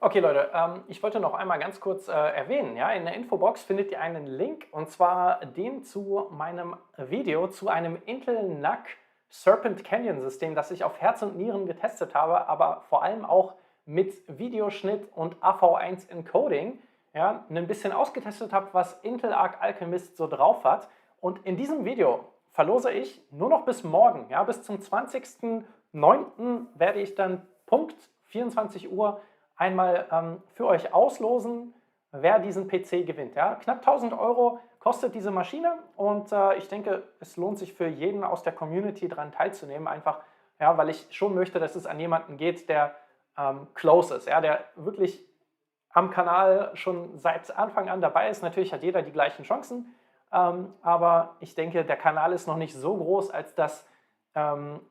Okay, Leute, ich wollte noch einmal ganz kurz erwähnen, ja, in der Infobox findet ihr einen Link, und zwar den zu meinem Video zu einem Intel NUC Serpent Canyon System, das ich auf Herz und Nieren getestet habe, aber vor allem auch mit Videoschnitt und AV1 Encoding, ja, ein bisschen ausgetestet habe, was Intel Arc Alchemist so drauf hat. Und in diesem Video verlose ich nur noch bis morgen, ja, bis zum 20.09. werde ich dann Punkt 24 Uhr einmal für euch auslosen, wer diesen PC gewinnt. Ja. Knapp 1000 € kostet diese Maschine, und ich denke, es lohnt sich für jeden aus der Community daran teilzunehmen, einfach, ja, weil ich schon möchte, dass es an jemanden geht, der close ist, ja, der wirklich am Kanal schon seit Anfang an dabei ist. Natürlich hat jeder die gleichen Chancen, aber ich denke, der Kanal ist noch nicht so groß, als dass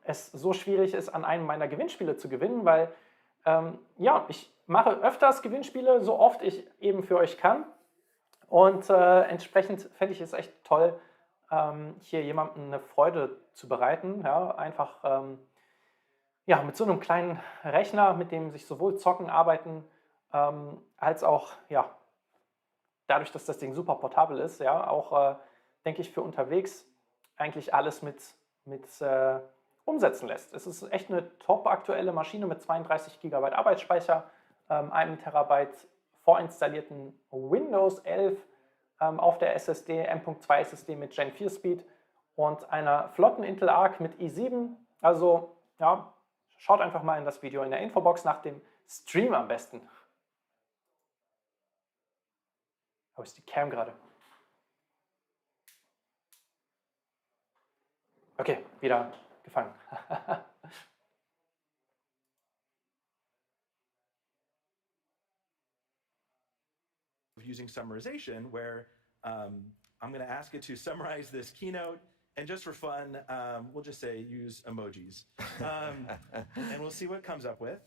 es so schwierig ist, an einem meiner Gewinnspiele zu gewinnen, weil ja, ich mache öfters Gewinnspiele, so oft ich eben für euch kann, und entsprechend fände ich es echt toll, hier jemandem eine Freude zu bereiten, ja, einfach ja, mit so einem kleinen Rechner, mit dem sich sowohl zocken, arbeiten, als auch, ja, dadurch, dass das Ding super portabel ist, ja, auch, denke ich, für unterwegs eigentlich alles mit umsetzen lässt. Es ist echt eine top aktuelle Maschine mit 32 GB Arbeitsspeicher, 1 TB vorinstallierten Windows 11 auf der SSD, M.2 SSD mit Gen 4 Speed und einer flotten Intel Arc mit i7. Also ja, schaut einfach mal in das Video in der Infobox nach dem Stream am besten. Wo ist die Cam gerade? Okay, wieder gefangen. Using summarization, where I'm going to ask it to summarize this keynote, and just for fun, we'll just say use emojis, and we'll see what it comes up with.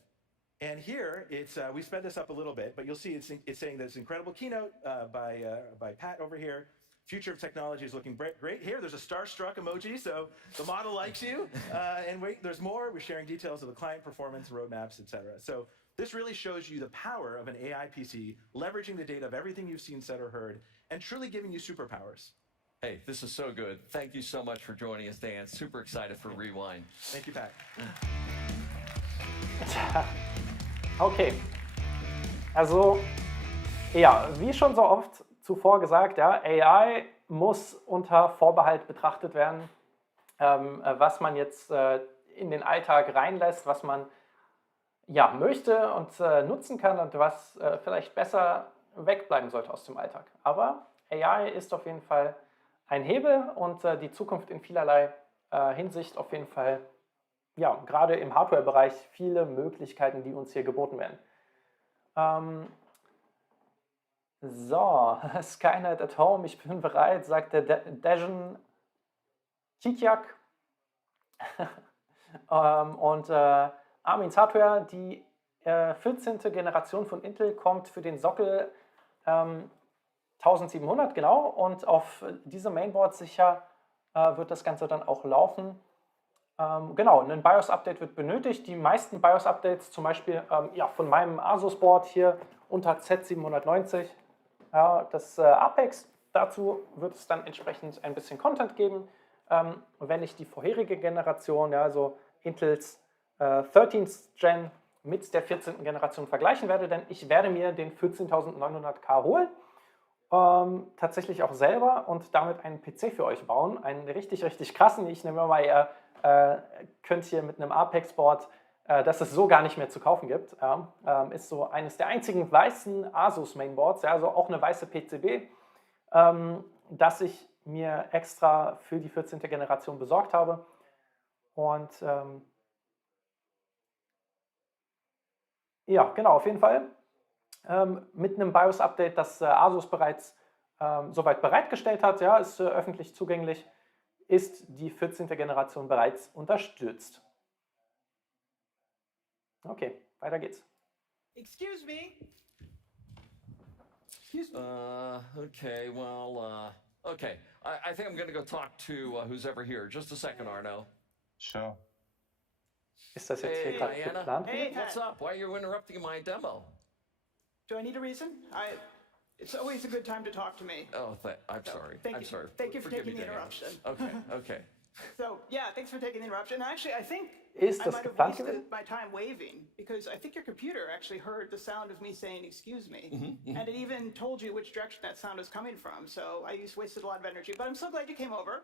And here, it's we sped this up a little bit, but you'll see it's saying this incredible keynote by Pat over here. Future of technology is looking great. Here, there's a starstruck emoji, so the model likes you. And wait, there's more. We're sharing details of the client performance, roadmaps, etc. So this really shows you the power of an AI PC, leveraging the data of everything you've seen, said, or heard, and truly giving you superpowers. Hey, this is so good. Thank you so much for joining us, Dan. Super excited for Rewind. Thank you, Pat. Okay, also ja, wie schon so oft zuvor gesagt, ja, AI muss unter Vorbehalt betrachtet werden, was man jetzt in den Alltag reinlässt, was man ja, möchte und nutzen kann und was vielleicht besser wegbleiben sollte aus dem Alltag. Aber AI ist auf jeden Fall ein Hebel und die Zukunft in vielerlei Hinsicht auf jeden Fall, ja, gerade im Hardware-Bereich viele Möglichkeiten, die uns hier geboten werden. So, Skynet at Home, ich bin bereit, sagt der Dejan Kikiak. Und Armin's Hardware, die 14. Generation von Intel kommt für den Sockel 1700, genau. Und auf diesem Mainboard sicher wird das Ganze dann auch laufen. Genau, ein BIOS-Update wird benötigt. Die meisten BIOS-Updates, zum Beispiel ja, von meinem Asus-Board hier unter Z790, ja, das Apex, dazu wird es dann entsprechend ein bisschen Content geben. Wenn ich die vorherige Generation, ja, also Intels 13th Gen mit der 14. Generation vergleichen werde, denn ich werde mir den 14900K holen, tatsächlich auch selber, und damit einen PC für euch bauen, einen richtig, richtig krassen. Ich nehme mal, ihr könnt hier mit einem Apex-Board, das es so gar nicht mehr zu kaufen gibt, ist so eines der einzigen weißen Asus Mainboards, ja, also auch eine weiße PCB, das ich mir extra für die 14. Generation besorgt habe. Und ja, genau, auf jeden Fall mit einem BIOS-Update, das Asus bereits soweit bereitgestellt hat, ja, ist öffentlich zugänglich, ist die 14. Generation bereits unterstützt. Okay, weiter geht's. Excuse me. Okay, well, okay. I think I'm going to go talk to who's ever here. Just a second, Arno. Sure. Ist das jetzt hier Hey, gerade Diana. geplant? Hey, What's up? Why are you interrupting my demo? Do I need a reason? It's always a good time to talk to me. Oh, I'm sorry. Thank I'm you. sorry. Thank you for Forgive taking me, the Diana. interruption. Okay, okay. So, yeah, thanks for taking the interruption. Actually, I think Ist I das might have geplant wasted gewesen? my time waving because I think your computer actually heard the sound of me saying "excuse me," Mm-hmm, and it even told you which direction that sound was coming from. So I wasted a lot of energy, but I'm so glad you came over.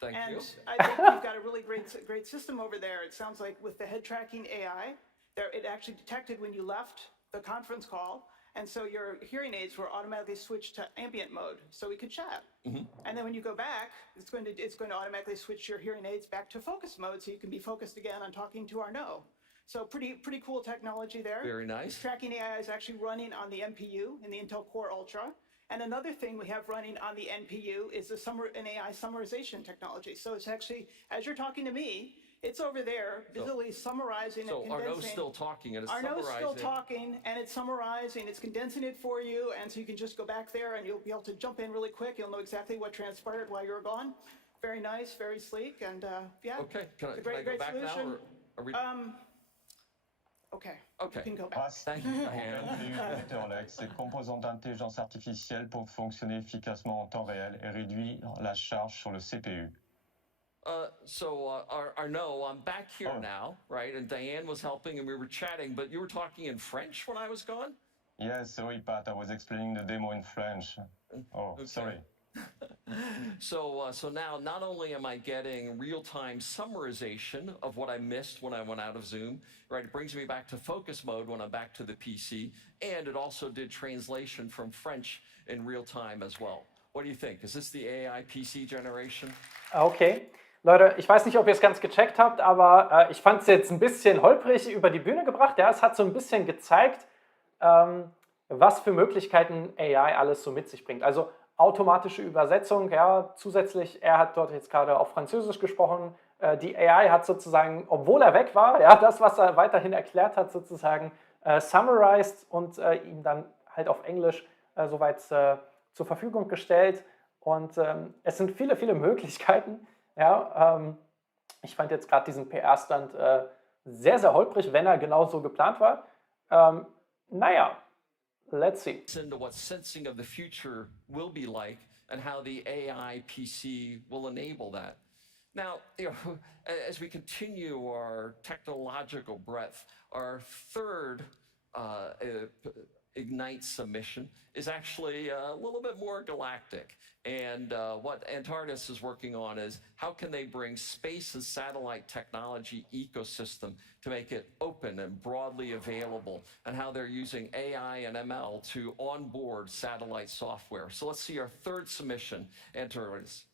Thank And you. I think you've got a really great system over there. It sounds like with the head tracking AI, it actually detected when you left the conference call. And so your hearing aids were automatically switched to ambient mode, so we could chat. Mm-hmm. And then when you go back, it's going to automatically switch your hearing aids back to focus mode, so you can be focused again on talking to Arno. So pretty cool technology there. Very nice. Tracking AI is actually running on the NPU in the Intel Core Ultra. And another thing we have running on the NPU is an AI summarization technology. So it's actually, as you're talking to me, it's over there busily summarizing So and condensing. Arno's still talking and it's Arno's summarizing. still talking and it's summarizing, it's condensing it for you, and so you can just go back there and you'll be able to jump in really quick. You'll know exactly what transpired while you were gone. Very nice, very sleek, and yeah. Okay, can I great go back solution. now? Or are we... Okay. Okay. You can go back. Thank you, Diana. Meteor Lake, ces composants d'intelligence artificielle pour fonctionner efficacement en temps réel et réduire la charge sur le CPU. Arno, I'm back here now, right? And Diane was helping and we were chatting, but you were talking in French when I was gone? Yes, sorry, Pat, I was explaining the demo in French. Oh, Okay. sorry. So now not only am I getting real-time summarization of what I missed when I went out of Zoom, right? It brings me back to focus mode when I'm back to the PC, and it also did translation from French in real time as well. What do you think? Is this the AI PC generation? Okay. Leute, ich weiß nicht, ob ihr es ganz gecheckt habt, aber ich fand es jetzt ein bisschen holprig über die Bühne gebracht. Ja, es hat so ein bisschen gezeigt, was für Möglichkeiten AI alles so mit sich bringt. Also automatische Übersetzung, ja, zusätzlich, er hat dort jetzt gerade auf Französisch gesprochen. Die AI hat sozusagen, obwohl er weg war, ja, das, was er weiterhin erklärt hat, sozusagen summarized und ihm dann halt auf Englisch soweit zur Verfügung gestellt. Und es sind viele, viele Möglichkeiten. Ja, ich fand jetzt gerade diesen PR-Stand sehr, sehr holprig, wenn er genau so geplant war. Naja, let's see. Into what sensing of the future will be like and how the AI PC will enable that. Now, as we continue our technological breadth, our third Ignite submission is actually a little bit more galactic. And what Antares is working on is how can they bring space and satellite technology ecosystem to make it open and broadly available, and how they're using AI and ML to onboard satellite software. So let's see our third submission, Antares.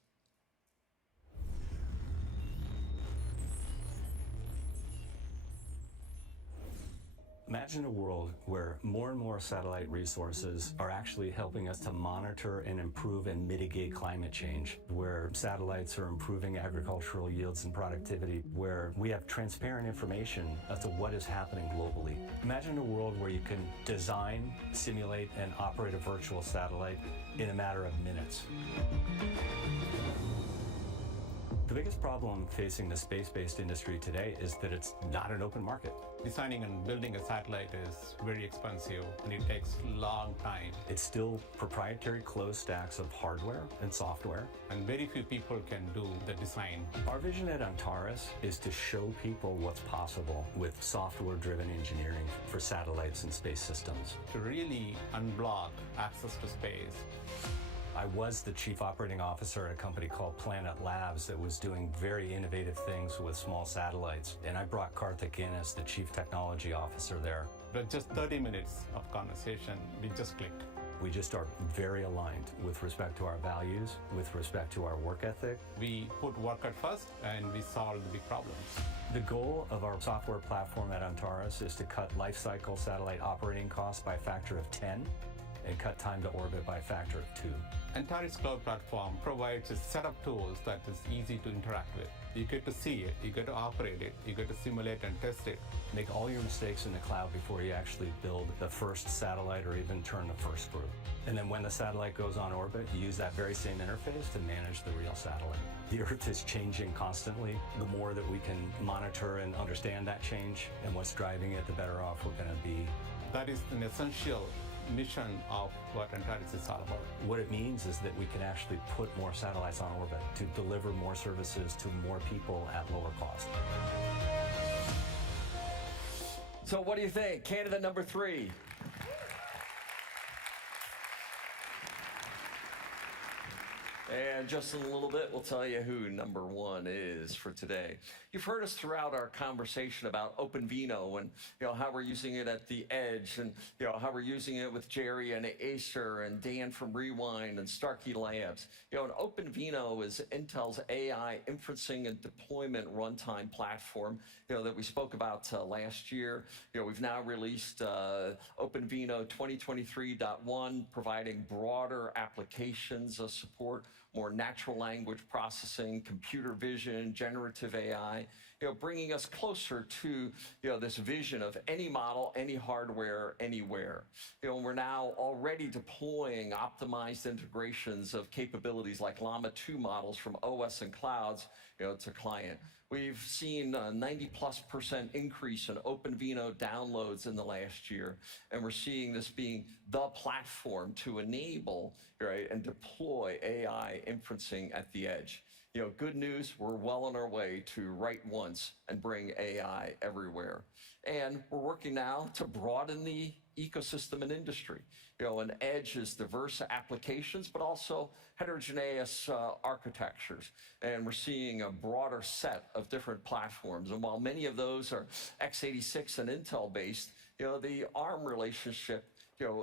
Imagine a world where more and more satellite resources are actually helping us to monitor and improve and mitigate climate change, where satellites are improving agricultural yields and productivity, where we have transparent information as to what is happening globally. Imagine a world where you can design, simulate, and operate a virtual satellite in a matter of minutes. The biggest problem facing the space-based industry today is that it's not an open market. Designing and building a satellite is very expensive and it takes a long time. It's still proprietary closed stacks of hardware and software. And very few people can do the design. Our vision at Antares is to show people what's possible with software-driven engineering for satellites and space systems. To really unblock access to space. I was the chief operating officer at a company called Planet Labs that was doing very innovative things with small satellites. And I brought Karthik in as the chief technology officer there. But just 30 minutes of conversation, we just clicked. We just are very aligned with respect to our values, with respect to our work ethic. We put work at first and we solve the big problems. The goal of our software platform at Antares is to cut lifecycle satellite operating costs by a factor of 10 and cut time to orbit by a factor of 2. Antares Cloud Platform provides a set of tools that is easy to interact with. You get to see it, you get to operate it, you get to simulate and test it. Make all your mistakes in the cloud before you actually build the first satellite or even turn the first group. And then when the satellite goes on orbit, you use that very same interface to manage the real satellite. The Earth is changing constantly. The more that we can monitor and understand that change and what's driving it, the better off we're going to be. That is an essential mission of what Antares is all about. What it means is that we can actually put more satellites on orbit to deliver more services to more people at lower cost. So what do you think? Candidate number 3. And just in a little bit, we'll tell you who number 1 is for today. You've heard us throughout our conversation about OpenVINO and how we're using it at the edge, and how we're using it with Jerry and Acer and Dan from Rewind and Starkey Labs. And OpenVINO is Intel's AI inferencing and deployment runtime platform that we spoke about last year. We've now released OpenVINO 2023.1, providing broader applications support, more natural language processing, computer vision, generative AI, bringing us closer to this vision of any model, any hardware, anywhere. We're now already deploying optimized integrations of capabilities like Llama 2 models from OS and clouds to client. We've seen a 90+% increase in OpenVINO downloads in the last year, and we're seeing this being the platform to enable and deploy AI inferencing at the edge. Good news, we're well on our way to write once and bring AI everywhere. And we're working now to broaden the ecosystem and industry. An edge is diverse applications, but also heterogeneous architectures. And we're seeing a broader set of different platforms. And while many of those are x86 and Intel based, the ARM relationship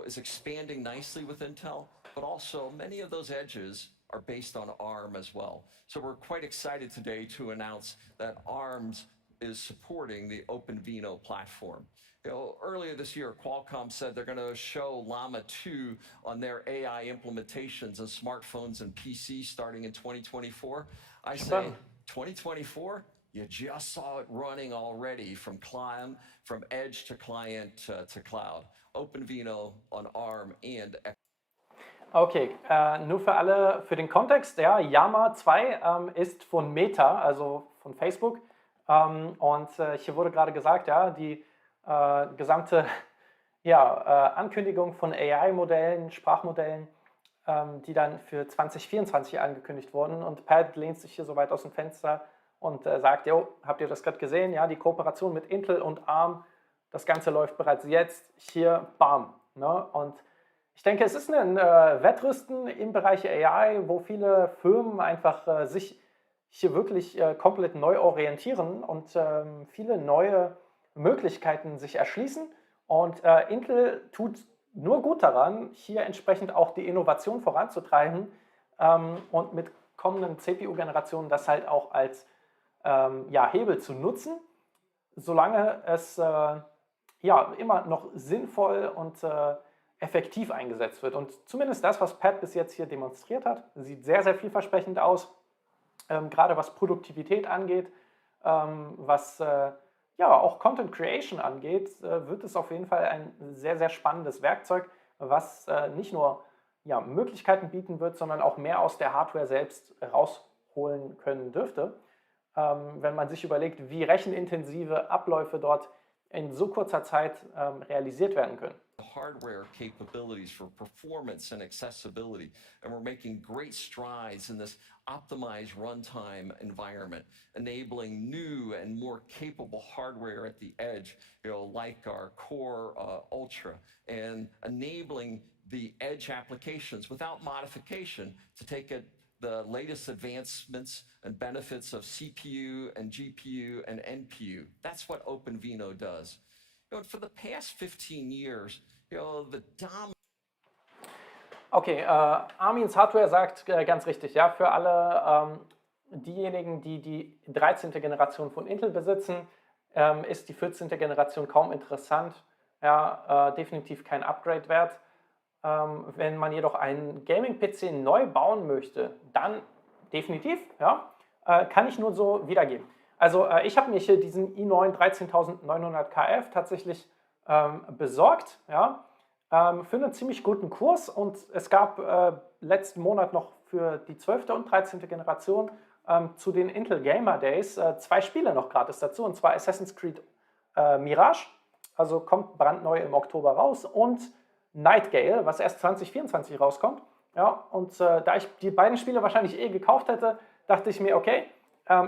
is expanding nicely with Intel, but also many of those edges are based on ARM as well. So we're quite excited today to announce that ARMS is supporting the OpenVINO platform. Earlier this year, Qualcomm said they're going to show Llama 2 on their AI implementations of smartphones and PCs starting in 2024. I say 2024, you just saw it running already from edge to client to cloud. OpenVINO on ARM and Okay, nur für alle, für den Kontext, ja, Llama 2 ist von Meta, also von Facebook. Und hier wurde gerade gesagt, ja, die gesamte Ankündigung von AI-Modellen, Sprachmodellen, die dann für 2024 angekündigt wurden. Und Pat lehnt sich hier so weit aus dem Fenster und sagt, jo, habt ihr das gerade gesehen? Ja, die Kooperation mit Intel und ARM, das Ganze läuft bereits jetzt, hier, bam. Ne? Und ich denke, es ist ein Wettrüsten im Bereich AI, wo viele Firmen einfach sich hier wirklich komplett neu orientieren und viele neue Möglichkeiten sich erschließen. Und Intel tut nur gut daran, hier entsprechend auch die Innovation voranzutreiben und mit kommenden CPU-Generationen das halt auch als Hebel zu nutzen, solange es immer noch sinnvoll und effektiv eingesetzt wird. Und zumindest das, was Pat bis jetzt hier demonstriert hat, sieht sehr, sehr vielversprechend aus. Gerade was Produktivität angeht, was auch Content Creation angeht, wird es auf jeden Fall ein sehr, sehr spannendes Werkzeug, was nicht nur Möglichkeiten bieten wird, sondern auch mehr aus der Hardware selbst rausholen können dürfte. Wenn man sich überlegt, wie rechenintensive Abläufe dort in so kurzer Zeit realisiert werden können. Hardware capabilities for performance and accessibility, and we're making great strides in this optimized runtime environment, enabling new and more capable hardware at the edge, like our Core Ultra, and enabling the edge applications without modification to take the latest advancements and benefits of CPU and GPU and NPU. That's what OpenVINO does. For the past 15 years, the dominant. Okay, Armins Hardware sagt ganz richtig, ja, für alle diejenigen, die die 13. Generation von Intel besitzen, ist die 14. Generation kaum interessant, ja, definitiv kein Upgrade wert. Wenn man jedoch einen Gaming-PC neu bauen möchte, dann definitiv, ja, kann ich nur so wiedergeben. Also ich habe mir hier diesen i9 13900 KF tatsächlich besorgt, ja, für einen ziemlich guten Kurs, und es gab letzten Monat noch für die 12. und 13. Generation zu den Intel Gamer Days 2 Spiele noch gratis dazu, und zwar Assassin's Creed Mirage, also kommt brandneu im Oktober raus, und Nightgale, was erst 2024 rauskommt. Ja, und da ich die beiden Spiele wahrscheinlich gekauft hätte, dachte ich mir, okay,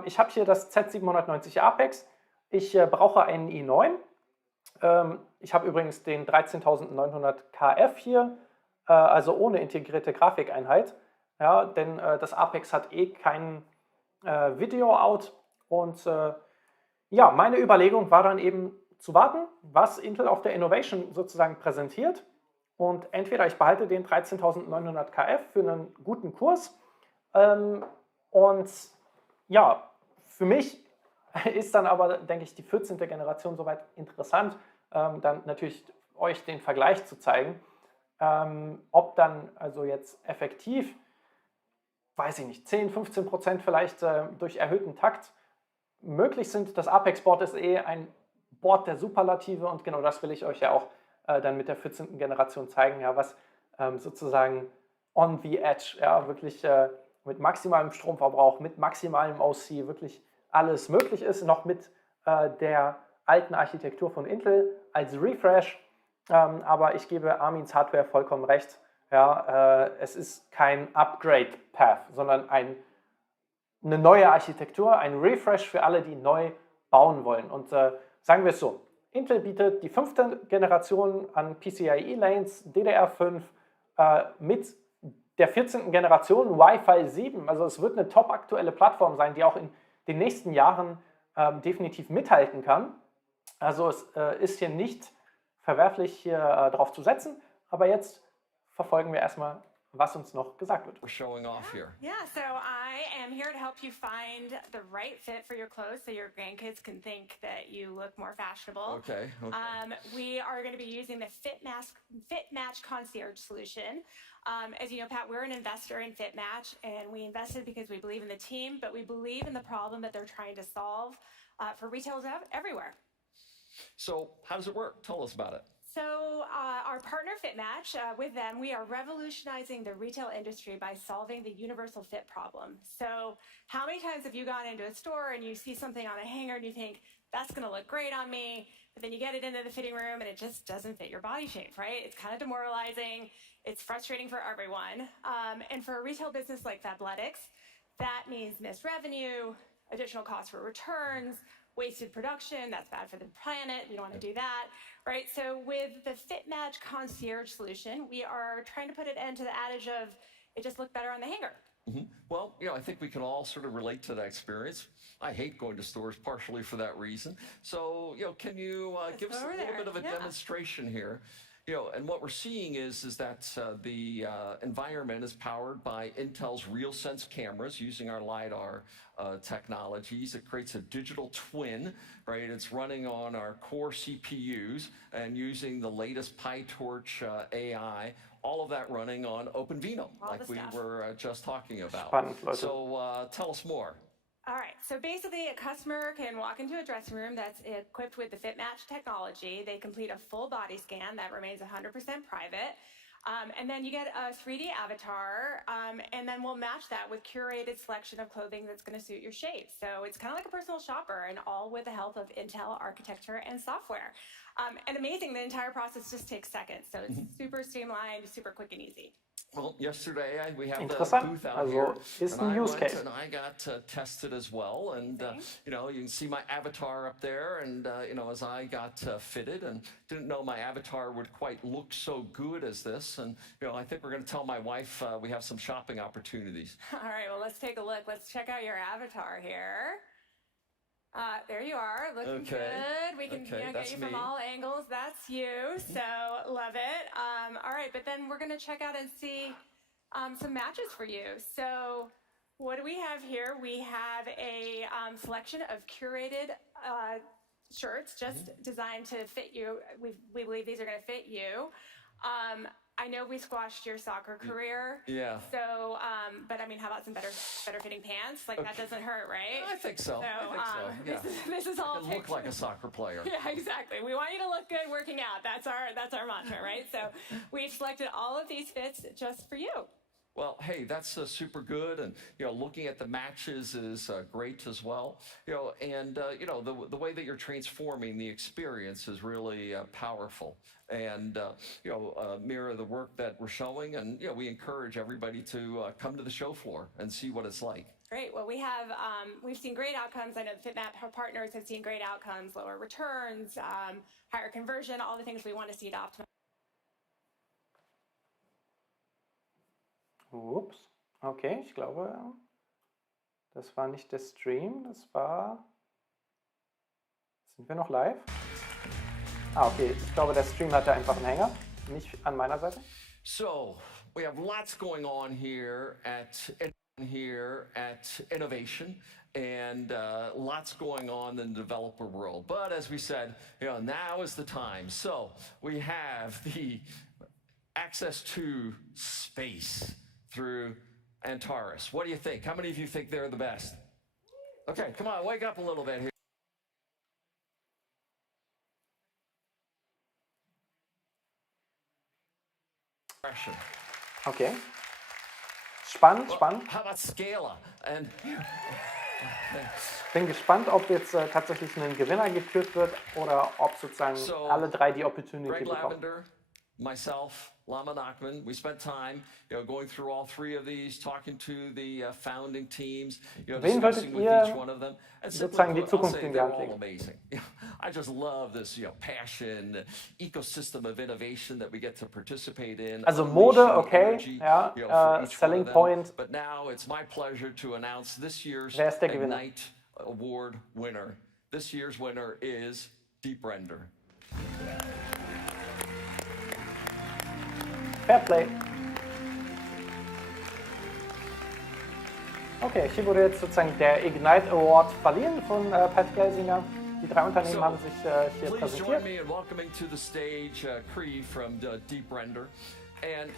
ich habe hier das Z790 Apex, ich brauche einen i9. Ich habe übrigens den 13900 KF hier, also ohne integrierte Grafikeinheit, ja, denn das Apex hat keinen Video-Out, und ja, meine Überlegung war dann eben zu warten, was Intel auf der Innovation sozusagen präsentiert, und entweder ich behalte den 13900 KF für einen guten Kurs, und ja, für mich ist dann aber, denke ich, die 14. Generation soweit interessant, dann natürlich euch den Vergleich zu zeigen, ob dann also jetzt effektiv, weiß ich nicht, 10-15% vielleicht durch erhöhten Takt möglich sind. Das Apex-Board ist ein Board der Superlative, und genau das will ich euch ja auch dann mit der 14. Generation zeigen, ja, was sozusagen on the edge, ja, wirklich mit maximalem Stromverbrauch, mit maximalem OC wirklich alles möglich ist, noch mit der alten Architektur von Intel als Refresh, aber ich gebe Armins Hardware vollkommen recht, ja, es ist kein Upgrade-Path, sondern eine neue Architektur, ein Refresh für alle, die neu bauen wollen, und sagen wir es so, Intel bietet die 5. Generation an PCIe-Lanes, DDR5 mit der 14. Generation Wi-Fi 7, also es wird eine top aktuelle Plattform sein, die auch in den nächsten Jahren definitiv mithalten kann. Also es ist hier nicht verwerflich, hier drauf zu setzen, aber jetzt verfolgen wir erstmal, was uns noch gesagt wird. We're showing off here. Yeah, so I am here to help you find the right fit for your clothes so your grandkids can think that you look more fashionable. Okay. We are going to be using the FitMatch Concierge solution. As you know, Pat, we're an investor in FitMatch, and we invested because we believe in the team, but we believe in the problem that they're trying to solve for retailers everywhere. So how does it work? Tell us about it. So our partner FitMatch, with them, we are revolutionizing the retail industry by solving the universal fit problem. So how many times have you gone into a store and you see something on a hanger and you think, that's going to look great on me, but then you get it into the fitting room and it just doesn't fit your body shape, right? It's kind of demoralizing. It's frustrating for everyone. And for a retail business like Fabletics, that means missed revenue, additional costs for returns, wasted production, that's bad for the planet, we don't want to do that, right? So with the FitMatch Concierge solution, we are trying to put an end to the adage of, it just looked better on the hanger. Well, I think we can all sort of relate to that experience. I hate going to stores partially for that reason. So, can you give us a little bit of a demonstration here? And what we're seeing is that the environment is powered by Intel's RealSense cameras using our LiDAR technologies. It creates a digital twin, right? It's running on our core CPUs and using the latest PyTorch AI, all of that running on OpenVINO, like we were just talking about. So tell us more. All right, so basically a customer can walk into a dressing room that's equipped with the FitMatch technology. They complete a full body scan that remains 100% private. And then you get a 3D avatar, and then we'll match that with curated selection of clothing that's going to suit your shape. So it's kind of like a personal shopper, and all with the help of Intel architecture and software. And amazing, the entire process just takes seconds. So it's super streamlined, super quick and easy. Well, yesterday we had the Interessant. booth out Also here, ist and ein I Use went Case. and I got tested as well, and you can see my avatar up there, and as I got fitted, and didn't know my avatar would quite look so good as this, and I think we're going to tell my wife we have some shopping opportunities. All right, well, let's take a look. Let's check out your avatar here. There you are, looking good. We can get you from all angles. That's you, so love it. All right, but then we're going to check out and see some matches for you. So what do we have here? We have a selection of curated shirts just designed to fit you. We believe these are going to fit you. I know we squashed your soccer career. Yeah. So, but I mean, how about some better fitting pants? Like, that doesn't hurt, right? I think so. Yeah. This is all. I can look like a soccer player. Yeah, exactly. We want you to look good working out. That's our mantra, right? So we've selected all of these fits just for you. Well, hey, that's super good, and looking at the matches is great as well. And the way that you're transforming the experience is really powerful, and mirror the work that we're showing, and we encourage everybody to come to the show floor and see what it's like. Great. Well, we've seen great outcomes. I know the FitMatch partners have seen great outcomes, lower returns, higher conversion, all the things we want to see to optimize. Ups, okay, ich glaube, das war nicht der Stream, das war... Sind wir noch live? Ah, okay, ich glaube, der Stream hatte einfach einen Hänger, nicht an meiner Seite. So, we have lots going on here at Innovation, and lots going on in the developer world. But as we said, now is the time. So, we have the access to space through Antares. What do you think? How many of you think they're the best? Okay, come on, wake up a little bit here. Okay. Spannend, spannend. How about Scala? And bin gespannt, ob jetzt tatsächlich ein Gewinner gekürt wird oder ob sozusagen alle drei die Opportunity bekommen. Myself, Lama Nachman, we spent time, going through all three of these, talking to the founding teams, discussing with each one of them, and sozusagen die simply, Zukunft in die they're Hand all legen? amazing. I just love this, passion, ecosystem of innovation that we get to participate in. Also Mode, okay, ja, Selling Point. But now it's my pleasure to announce this year's Wer ist der Gewinner? Ignite Award winner. This year's winner is Deep Render. Fair Play. Okay, hier wurde jetzt sozusagen der Ignite Award verliehen von Pat Gelsinger. Die drei Unternehmen haben sich hier Please präsentiert. join me in welcoming to the stage Cree from Deep Render. And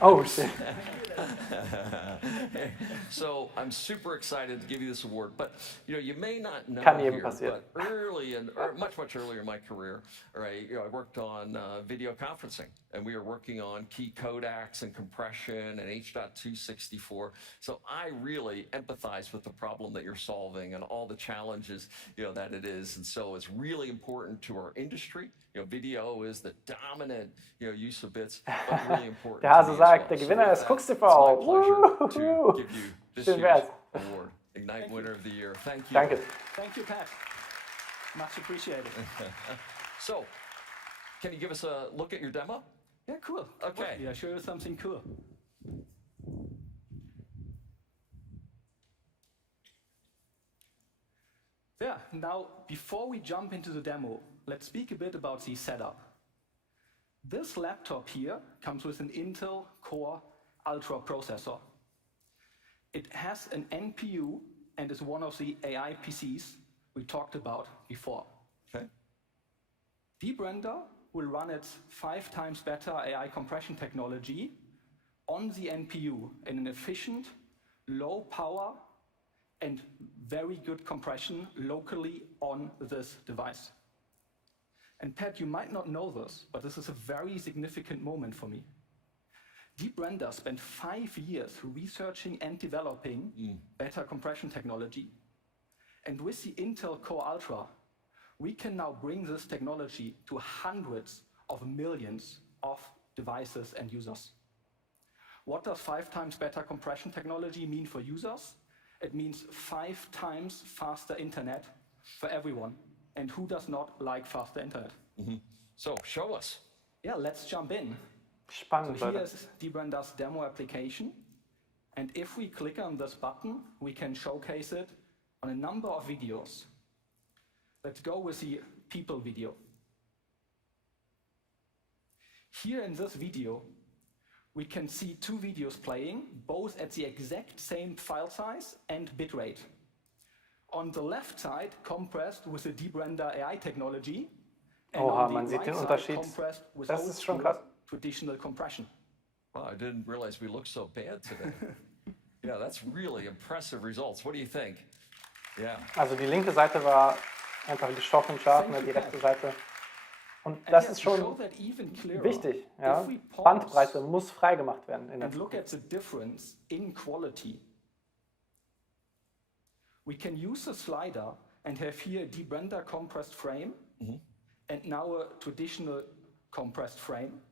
oh shit. So I'm super excited to give you this award, but you may not know Kann jedem here, passieren. but early and much earlier in my career, right? I worked on video conferencing, and we were working on key codecs and compression and H.264. So I really empathize with the problem that you're solving and all the challenges that it is, and so it's really important to our industry. Video is the dominant use of bits, but really important. Der Hase sagt, der Gewinner ist GucksTV. Schön wär's. Award, Ignite Winner of the Year. Thank you. Danke. Thank you, Pat. Much appreciated. So, can you give us a look at your demo? Yeah, cool. Okay. Yeah, show you something cool. Yeah, now before we jump into the demo, let's speak a bit about the setup. This laptop here comes with an Intel Core Ultra processor. It has an NPU and is one of the AI PCs we talked about before. Okay. Deep Render will run its 5 times better AI compression technology on the NPU in an efficient, low power, and very good compression locally on this device. And Pat, you might not know this, but this is a very significant moment for me. Deep Render spent 5 years researching and developing better compression technology. And with the Intel Core Ultra, we can now bring this technology to hundreds of millions of devices and users. What does 5 times better compression technology mean for users? It means 5 times faster internet for everyone. And who does not like faster internet? So, show us. Yeah, let's jump in. Spannend, So here's Deep Render's demo application. And if we click on this button, we can showcase it on a number of videos. Let's go with the people video. Here in this video, we can see 2 videos playing, both at the exact same file size and bitrate. On the left side, compressed with the Deep Render AI technology, Oha, man sieht den Unterschied. Das ist schon krass. Traditional compression. Wow, I didn't realize we look so bad today. Yeah, that's really impressive results. What do you think? Yeah. Also die linke Seite war einfach gestochen scharf, die rechte Seite. Und das ist schon wichtig. Ja? Bandbreite muss freigemacht werden. And look at the difference in quality. We can use a slider and have here a de-render compressed frame, and now a traditional compressed frame.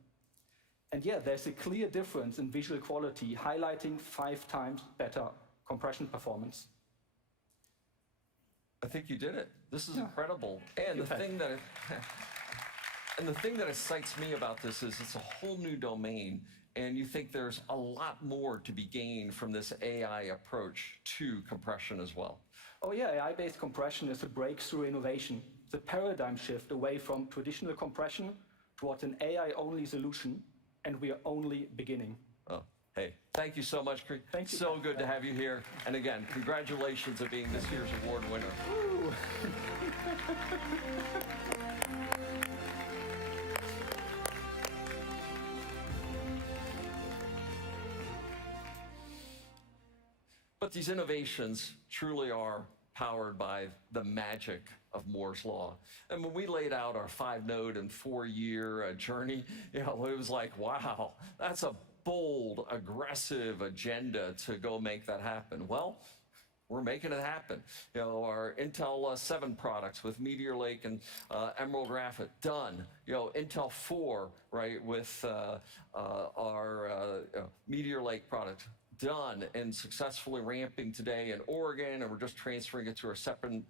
And yeah, there's a clear difference in visual quality, highlighting 5 times better compression performance. I think you did it. This is incredible. And the thing that excites me about this is it's a whole new domain, and you think there's a lot more to be gained from this AI approach to compression as well. Oh yeah, AI-based compression is a breakthrough innovation. It's a paradigm shift away from traditional compression towards an AI-only solution, and we are only beginning. Oh, hey, thank you so much, Chris. Thank you. So good to have you here. And again, congratulations on being this year's award winner. Woo. But these innovations truly are powered by the magic of Moore's Law. And when we laid out our 5-node and 4-year journey, it was like, wow, that's a bold, aggressive agenda to go make that happen. Well, we're making it happen. Our Intel 7 products with Meteor Lake and Emerald Graphite, done. Intel 4, right, with our Meteor Lake product, done and successfully ramping today in Oregon, and we're just transferring it to our second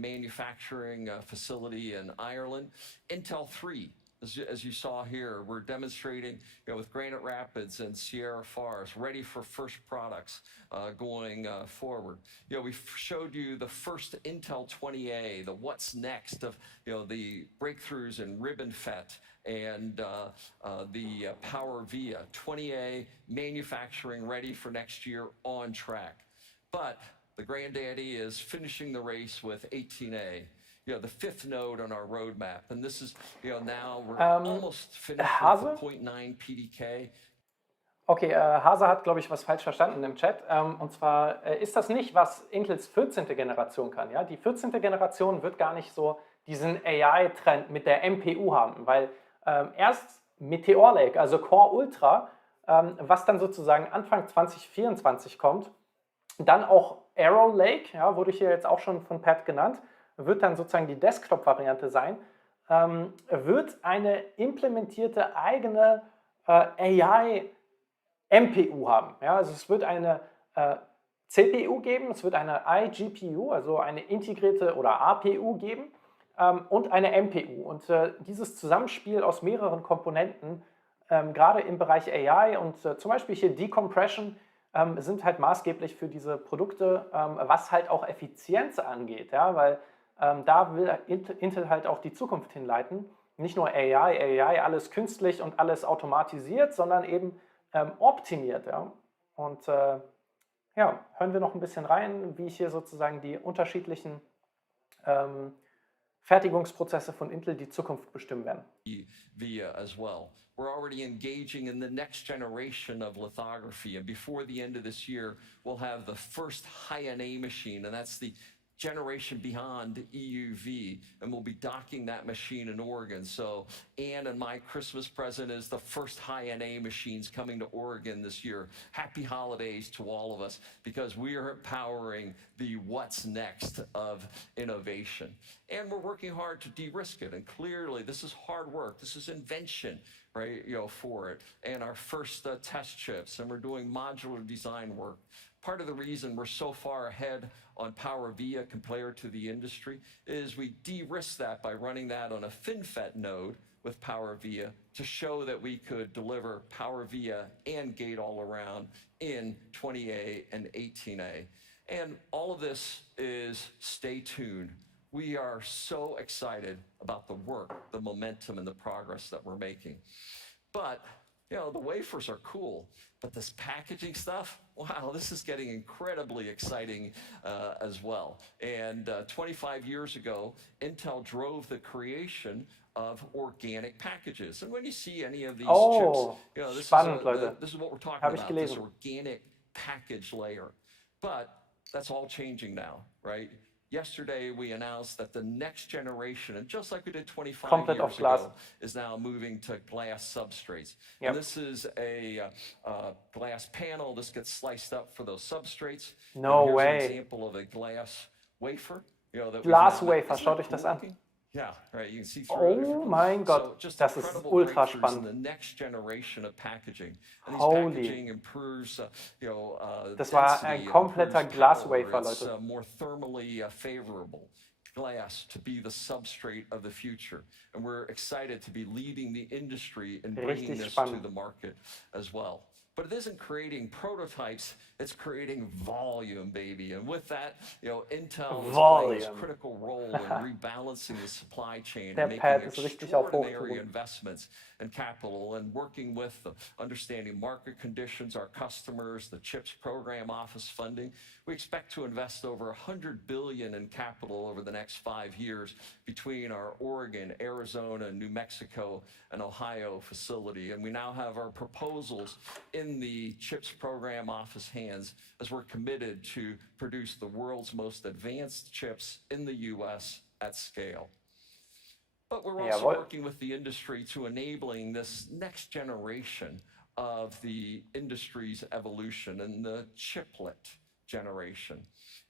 manufacturing facility in Ireland. Intel 3, as you saw here, we're demonstrating with Granite Rapids and Sierra Forest, ready for first products going forward. We showed you the first Intel 20A, the what's next of the breakthroughs in RibbonFET and the PowerVia 20A manufacturing ready for next year, on track. But the granddaddy is finishing the race with 18A. The 5th node on our roadmap, and this is now we're almost finished with the 0.9 PDK. Okay, Hase hat, glaube ich, was falsch verstanden im Chat. Und zwar ist das nicht, was Intels 14. Generation kann. Ja? Die 14. Generation wird gar nicht so diesen AI-Trend mit der MPU haben, weil erst Meteor Lake, also Core Ultra, was dann sozusagen Anfang 2024 kommt, dann auch Arrow Lake, ja, wurde hier jetzt auch schon von Pat genannt, wird dann sozusagen die Desktop-Variante sein, wird eine implementierte eigene AI-MPU haben. Ja, also es wird eine CPU geben, es wird eine iGPU, also eine integrierte oder APU geben und eine MPU. Und dieses Zusammenspiel aus mehreren Komponenten, gerade im Bereich AI und zum Beispiel hier Decompression, sind halt maßgeblich für diese Produkte, was halt auch Effizienz angeht, ja, weil da will Intel halt auch die Zukunft hinleiten. Nicht nur AI, alles künstlich und alles automatisiert, sondern eben optimiert. Ja. Und ja, hören wir noch ein bisschen rein, wie hier sozusagen die unterschiedlichen Fertigungsprozesse von Intel die Zukunft bestimmen werden. Via as well. We're already engaging in the next generation of lithography, and before the end of this year, we'll have the first high-NA machine, and that's the generation beyond EUV, and we'll be docking that machine in Oregon. So Anne and my Christmas present is the first high-NA machines coming to Oregon this year. Happy holidays to all of us, because we are powering the what's next of innovation. And we're working hard to de-risk it, and clearly this is hard work, this is invention, right, for it, and our first test chips, and we're doing modular design work. Part of the reason we're so far ahead on PowerVia compared to the industry is we de-risked that by running that on a FinFET node with PowerVia to show that we could deliver PowerVia and gate-all-around in 20A and 18A. And all of this is stay tuned. We are so excited about the work, the momentum, and the progress that we're making. But the wafers are cool, but this packaging stuff, wow, this is getting incredibly exciting as well. And 25 years ago, Intel drove the creation of organic packages. And when you see any of these Oh, chips, you know, spannend, Leute. this is what we're talking Habe ich about, this gelesen. organic package layer. But that's all changing now, right? Yesterday, we announced that the next generation, and just like we did 25 Komplett auf years Glas. ago, is now moving to glass substrates. Yep. And this is a glass panel. This gets sliced up for those substrates. No And here's way. an example of a glass wafer. You know, that Glaswafer, schaut euch das an. Yeah, right. You can see through it. Oh mein Gott, So just das ist incredible ultra breakthroughs in spannend. the next generation of packaging. And these Holy. packaging improves, Das war density, ein kompletter improves Glaswafer, power. It's Leute. more thermally favorable. Glass to be the substrate of the future. And we're excited to be leading the industry and bringing Richtig this to spannend. the market as well. But it isn't creating prototypes, it's creating volume, baby. And with that, Intel is playing this Volume. critical role in rebalancing the supply chain Der and Pad making ist richtig auf extraordinary Hochtouren. investments in capital and working with understanding market conditions, our customers, the CHIPS program office funding. We expect to invest over $100 billion in capital over the next 5 years between our Oregon, Arizona, New Mexico, and Ohio facility. And we now have our proposals in the CHIPS program office hands as we're committed to produce the world's most advanced chips in the U.S. at scale. But we're also Jawohl. working with the industry to enabling this next generation of the industry's evolution and the chiplet generation.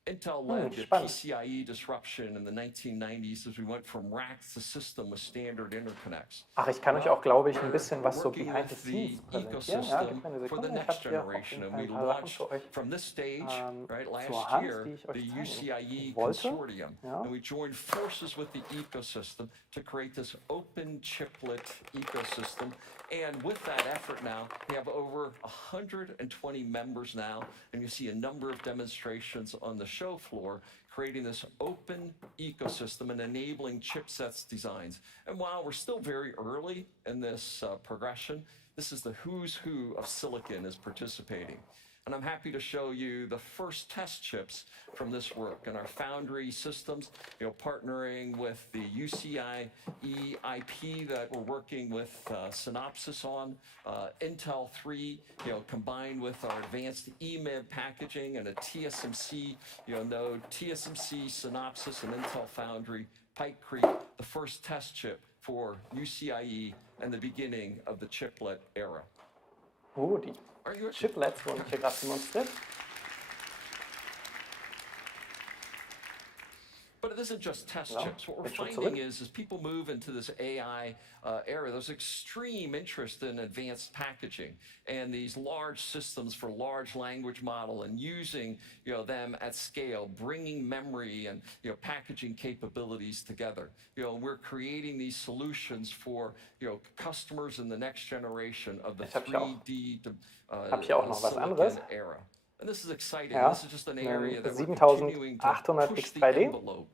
Intel led the spannend. PCIe disruption in the 1990s as we went from racks to system with standard interconnects. Ach, ich kann euch auch, glaube ich, ein We're bisschen was so working behind the with the scenes präsentieren. Ja, gib mir eine ecosystem for the Sekunde. Ich next habe hier auf generation, jeden and Fall we ein paar Sachen launched für euch from this stage, right, zur last Hand, year, die ich the euch zeigen UCIe wollte. consortium, Ja. and we joined forces with the ecosystem to create this open chiplet ecosystem. And with that effort now, we have over 120 members now, and you see a number of demonstrations on the show floor creating this open ecosystem and enabling chipsets designs. And while we're still very early in this progression, this is the who's who of silicon is participating. And I'm happy to show you the first test chips from this work and our foundry systems, partnering with the UCIe IP that we're working with Synopsys on, Intel 3, combined with our advanced EMIB packaging and a TSMC, node, TSMC, Synopsys, and Intel Foundry, Pike Creek, the first test chip for UCIe and the beginning of the chiplet era. Die Chiplets wurden hier gerade demonstriert. But it isn't just test Ja, chips. What we're bin schon finding zurück. is as people move into this AI era, there's extreme interest in advanced packaging and these large systems for large language model and using them at scale, bringing memory and packaging capabilities together. We're creating these solutions for customers in the next generation of the 3D hab hier auch noch was anderes. silicon era. And this is exciting. Ja, This is just an area that we're 7800 continuing to push the X3D. envelope,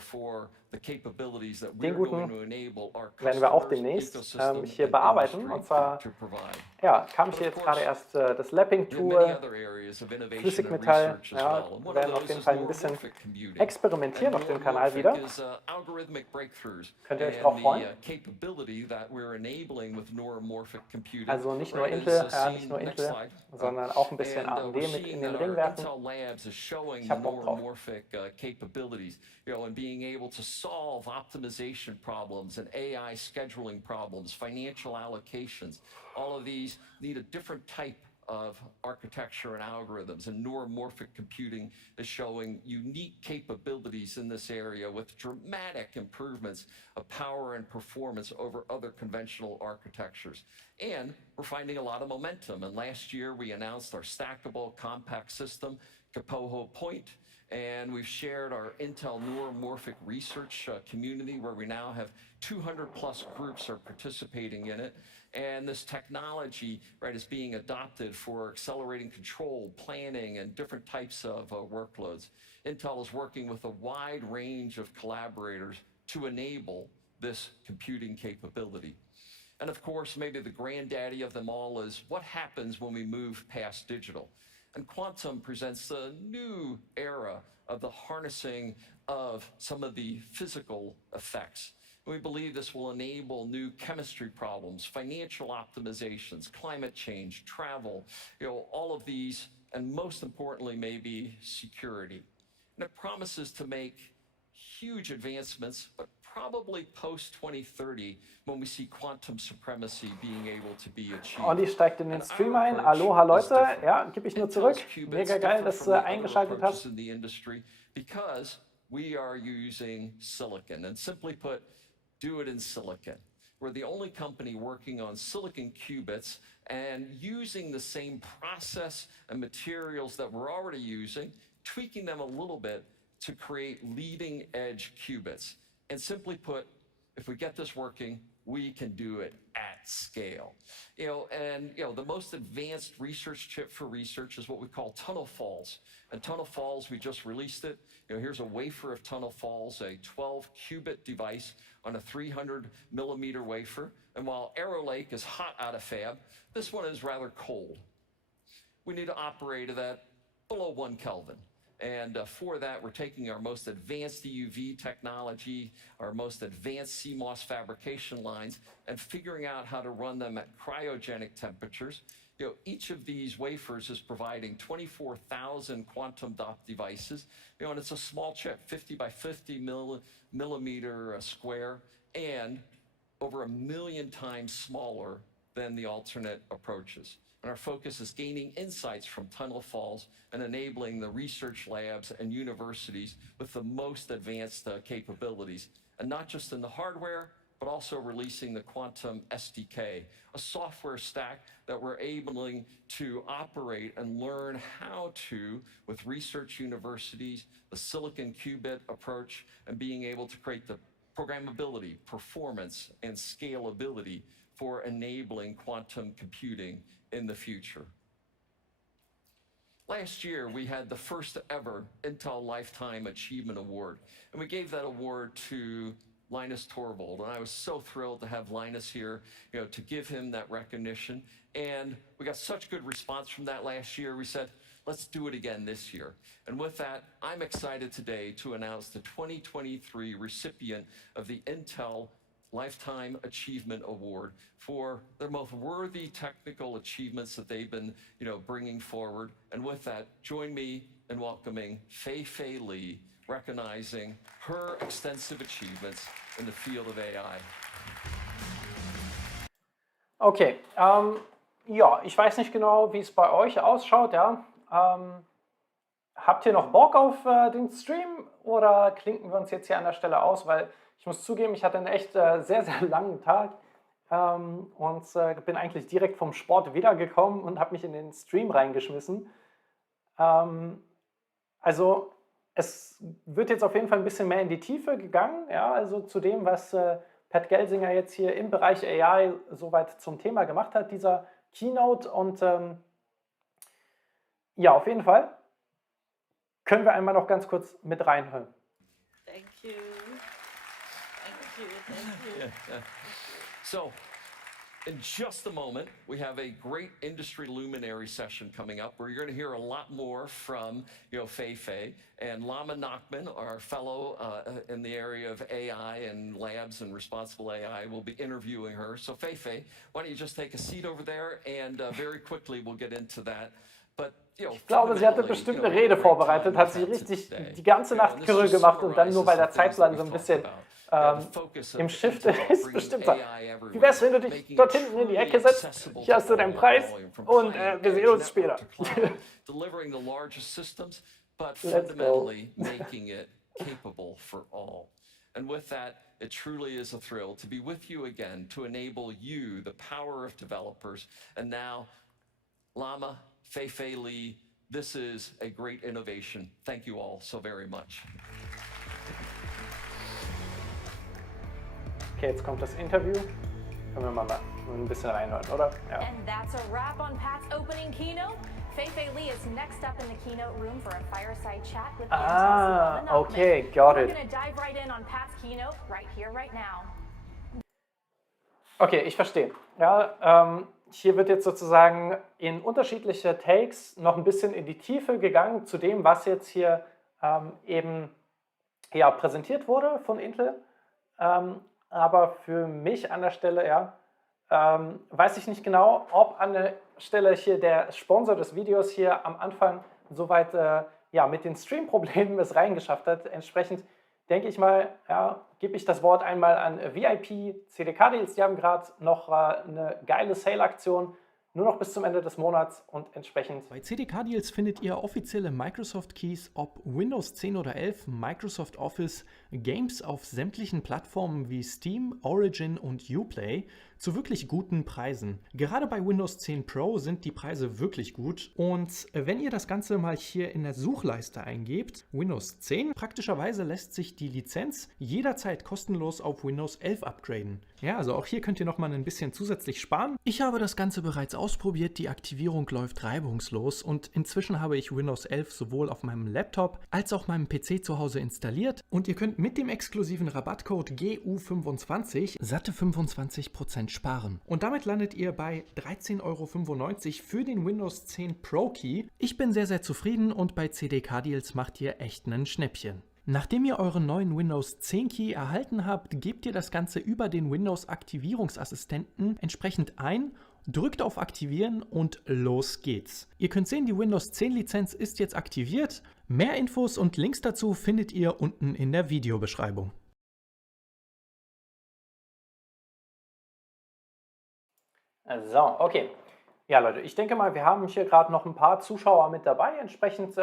for the capabilities that Den we're going guten to enable our werden wir auch customers, demnächst ecosystem, hier and bearbeiten. industry Und zwar to provide. kam hier jetzt gerade erst das We have Lapping-Tool, many other areas of innovation and Flüssigmetall. research as Ja, well. And wir one of werden auf those jeden is Fall ein bisschen neuromorphic computing. experimentieren auf dem Kanal wieder. Neuromorphic is, algorithmic breakthroughs Könnt ihr euch and drauf the freuen? capability that we're enabling with neuromorphic computing. Also nicht nur Right, Intel, is, nicht seen- nur next Intel, slide. sondern auch ein bisschen And, AMD we're mit seeing in den that Ring our werfen. Intel Labs is showing Ich the hab Bock drauf. neuromorphic capabilities, and being able to solve optimization problems and AI scheduling problems, financial allocations. All of these need a different type of architecture and algorithms, and neuromorphic computing is showing unique capabilities in this area with dramatic improvements of power and performance over other conventional architectures. And we're finding a lot of momentum. And last year we announced our stackable compact system, Kapoho Point, and we've shared our Intel neuromorphic research community where we now have 200 plus groups are participating in it. And this technology, right, is being adopted for accelerating control, planning, and different types of workloads. Intel is working with a wide range of collaborators to enable this computing capability. And of course, maybe the granddaddy of them all is what happens when we move past digital. And quantum presents a new era of the harnessing of some of the physical effects. We believe this will enable new chemistry problems, financial optimizations, climate change, travel, all of these, and most importantly, maybe security. And it promises to make huge advancements, but probably post-2030, when we see quantum supremacy being able to be achieved. Olli steigt in den Stream ein. Aloha Leute, ja, gebe ich nur zurück. Mega geil, dass du eingeschaltet hast. In the industry because we are using silicon, and simply put, do it in silicon. We're the only company working on silicon qubits and using the same process and materials that we're already using, tweaking them a little bit to create leading edge qubits. And simply put, if we get this working, we can do it at scale. The most advanced research chip for research is what we call tunnel falls. And tunnel falls, we just released it. Here's a wafer of tunnel falls, a 12-qubit device on a 300-millimeter wafer. And while Arrow Lake is hot out of fab, this one is rather cold. We need to operate at below 1 Kelvin. And for that, we're taking our most advanced EUV technology, our most advanced CMOS fabrication lines, and figuring out how to run them at cryogenic temperatures. Each of these wafers is providing 24,000 quantum dot devices, and it's a small chip, 50 by 50 millimeter square, and over 1 million times smaller than the alternate approaches. And our focus is gaining insights from tunnel falls and enabling the research labs and universities with the most advanced capabilities. And not just in the hardware, but also releasing the Quantum SDK, a software stack that we're able to operate and learn how to, with research universities, the silicon qubit approach, and being able to create the programmability, performance, and scalability for enabling quantum computing in the future. Last year, we had the first ever Intel Lifetime Achievement Award, and we gave that award to Linus Torvald, and I was so thrilled to have Linus here, to give him that recognition. And we got such good response from that last year. We said, let's do it again this year. And with that, I'm excited today to announce the 2023 recipient of the Intel Lifetime Achievement Award for their most worthy technical achievements that they've been, bringing forward. And with that, join me in welcoming Fei Li, recognizing her extensive achievements in the field of AI. Okay, ja, ich weiß nicht genau, wie es bei euch ausschaut, ja. Habt ihr noch Bock auf den Stream oder klinken wir uns jetzt hier an der Stelle aus, weil ich muss zugeben, ich hatte einen echt sehr, sehr langen Tag und bin eigentlich direkt vom Sport wiedergekommen und habe mich in den Stream reingeschmissen. Also es wird jetzt auf jeden Fall ein bisschen mehr in die Tiefe gegangen, ja, also zu dem, was Pat Gelsinger jetzt hier im Bereich AI soweit zum Thema gemacht hat, dieser Keynote. Und ja, auf jeden Fall können wir einmal noch ganz kurz mit reinhören. Thank you. Thank you. So, in just a moment, we have a great industry luminary session coming up where you're going to hear a lot more from, Fei and Lama Nachman, our fellow in the area of AI and labs and responsible AI. Will be interviewing her. So Fei, why don't you just take a seat over there, and very quickly we'll get into that. But ich glaube, sie hatte bestimmt eine Rede vorbereitet, hat sich richtig die ganze Nacht Kürre gemacht und dann nur weil der Zeitplan so ein bisschen im Shift ist, bestimmt sagt, wie wär's, wenn du dich dort hinten in die Ecke setzt, hier hast du deinen Preis und wir sehen uns später. Delivering the largest systems, but fundamentally making it capable for all. And with that, it truly is a thrill to be with you again, to enable you, the power of developers. And now, Lama, Fei Li, this is a great innovation. Thank you all so very much. Okay, jetzt kommt das Interview. Können wir mal ein bisschen reinhören, oder? Ja. And that's a wrap on Pat's opening keynote. Fei Li is next up in the keynote room for a fireside chat with Intel's Lama Nachman. Okay, got it. We're going to dive right in on Pat's keynote right here, right now. Okay, ich verstehe. Ja, hier wird jetzt sozusagen in unterschiedliche Takes noch ein bisschen in die Tiefe gegangen zu dem, was jetzt hier eben präsentiert wurde von Intel. aber für mich an der Stelle, ja, weiß ich nicht genau, ob an der Stelle hier der Sponsor des Videos hier am Anfang soweit ja, mit den Stream-Problemen es reingeschafft hat. Entsprechend denke ich mal, ja, gebe ich das Wort einmal an VIP-cdkdeals. Die haben gerade noch eine geile Sale-Aktion, nur noch bis zum Ende des Monats und entsprechend. Bei CDK-Deals findet ihr offizielle Microsoft-Keys, ob Windows 10 oder 11, Microsoft Office, Games auf sämtlichen Plattformen wie Steam, Origin und Uplay zu wirklich guten Preisen. Gerade bei Windows 10 Pro sind die Preise wirklich gut und wenn ihr das Ganze mal hier in der Suchleiste eingebt, Windows 10, praktischerweise lässt sich die Lizenz jederzeit kostenlos auf Windows 11 upgraden. Ja, also auch hier könnt ihr nochmal ein bisschen zusätzlich sparen. Ich habe das Ganze bereits ausprobiert, die Aktivierung läuft reibungslos und inzwischen habe ich Windows 11 sowohl auf meinem Laptop als auch meinem PC zu Hause installiert und ihr könnt mit dem exklusiven Rabattcode GU25 satte 25% sparen. Und damit landet ihr bei 13,95 € für den Windows 10 Pro Key. Ich bin sehr, sehr zufrieden und bei CDK Deals macht ihr echt einen Schnäppchen. Nachdem ihr euren neuen Windows 10 Key erhalten habt, gebt ihr das Ganze über den Windows Aktivierungsassistenten entsprechend ein, drückt auf Aktivieren und los geht's. Ihr könnt sehen, die Windows 10 Lizenz ist jetzt aktiviert. Mehr Infos und Links dazu findet ihr unten in der Videobeschreibung. So, okay. Ja, Leute, ich denke mal, wir haben hier gerade noch ein paar Zuschauer mit dabei. Entsprechend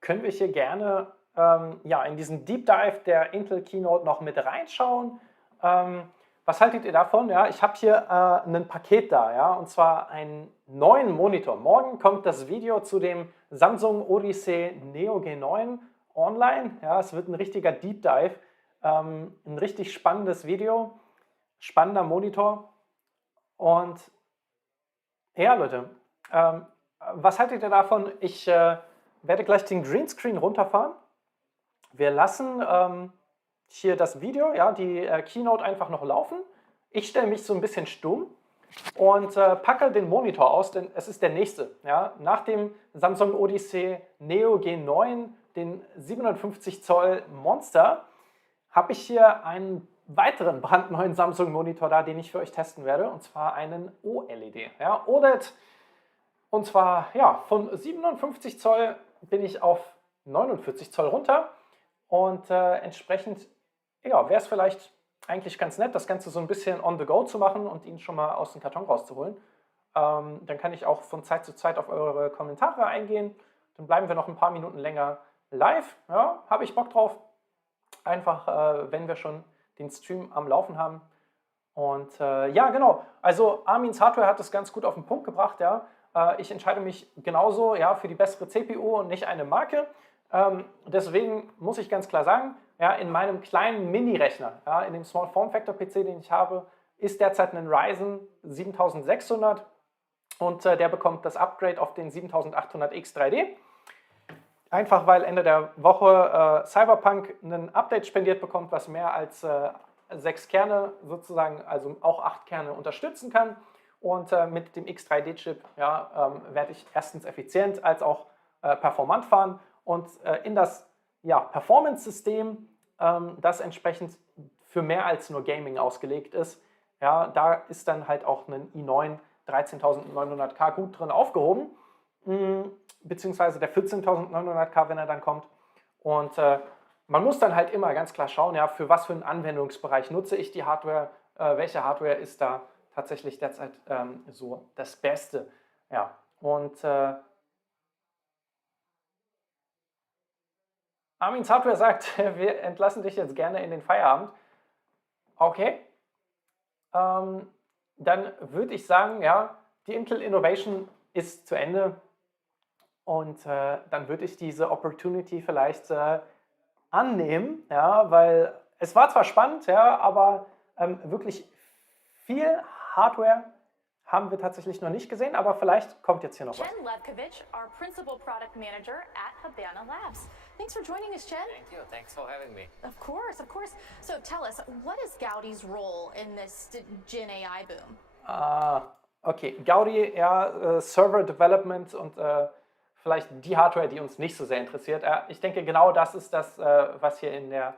können wir hier gerne ja, in diesen Deep Dive der Intel Keynote noch mit reinschauen. Was haltet ihr davon? Ja, ich habe hier ein Paket da, ja, und zwar einen neuen Monitor. Morgen kommt das Video zu dem Samsung Odyssey Neo G9 online. Ja, es wird ein richtiger Deep Dive, ein richtig spannendes Video, spannender Monitor. Und ja, Leute, was haltet ihr davon? Ich werde gleich den Greenscreen runterfahren. Wir lassen hier das Video, ja, die Keynote einfach noch laufen. Ich stelle mich so ein bisschen stumm und packe den Monitor aus, denn es ist der nächste. Ja. Nach dem Samsung Odyssey Neo G9, den 57 Zoll Monster, habe ich hier einen weiteren brandneuen Samsung-Monitor da, den ich für euch testen werde, und zwar einen OLED. Ja, OLED, und zwar ja, von 57 Zoll bin ich auf 49 Zoll runter und entsprechend ja, wäre es vielleicht eigentlich ganz nett, das Ganze so ein bisschen on the go zu machen und ihn schon mal aus dem Karton rauszuholen. Dann kann ich auch von Zeit zu Zeit auf eure Kommentare eingehen. Dann bleiben wir noch ein paar Minuten länger live. Ja, habe ich Bock drauf. Einfach, wenn wir schon den Stream am Laufen haben. Und ja, genau. Also Armins Hardware hat das ganz gut auf den Punkt gebracht. Ja. Ich entscheide mich genauso, ja, für die bessere CPU und nicht eine Marke. Deswegen muss ich ganz klar sagen, ja, in meinem kleinen Mini-Rechner, ja, in dem Small Form Factor PC, den ich habe, ist derzeit ein Ryzen 7600 und der bekommt das Upgrade auf den 7800X 3D. Einfach weil Ende der Woche Cyberpunk ein Update spendiert bekommt, was mehr als 6 Kerne sozusagen, also auch 8 Kerne unterstützen kann. Und mit dem X3D-Chip ja, werde ich erstens effizient als auch performant fahren. Und in das ja, Performance-System, das entsprechend für mehr als nur Gaming ausgelegt ist, ja, da ist dann halt auch ein i9 13900K gut drin aufgehoben, beziehungsweise der 14900K, wenn er dann kommt. Und man muss dann halt immer ganz klar schauen, ja, für was für einen Anwendungsbereich nutze ich die Hardware, welche Hardware ist da tatsächlich derzeit so das Beste. Ja, und Armins Hardware sagt, wir entlassen dich jetzt gerne in den Feierabend. Okay, dann würde ich sagen, ja, die Intel Innovation ist zu Ende und dann würde ich diese Opportunity vielleicht annehmen, ja, weil es war zwar spannend, ja, aber wirklich viel Hardware haben wir tatsächlich noch nicht gesehen, aber vielleicht kommt jetzt hier noch was. Chen Levkovich, our Principal Product Manager at Habana Labs. Thanks for joining us, Chen. Thank you. Thanks for having me. Of course, of course. So tell us, what is Gaudi's role in this Gen AI boom? Okay, Gaudi, ja, Server Development und vielleicht die Hardware, die uns nicht so sehr interessiert. Ich denke, genau das ist das, was hier in der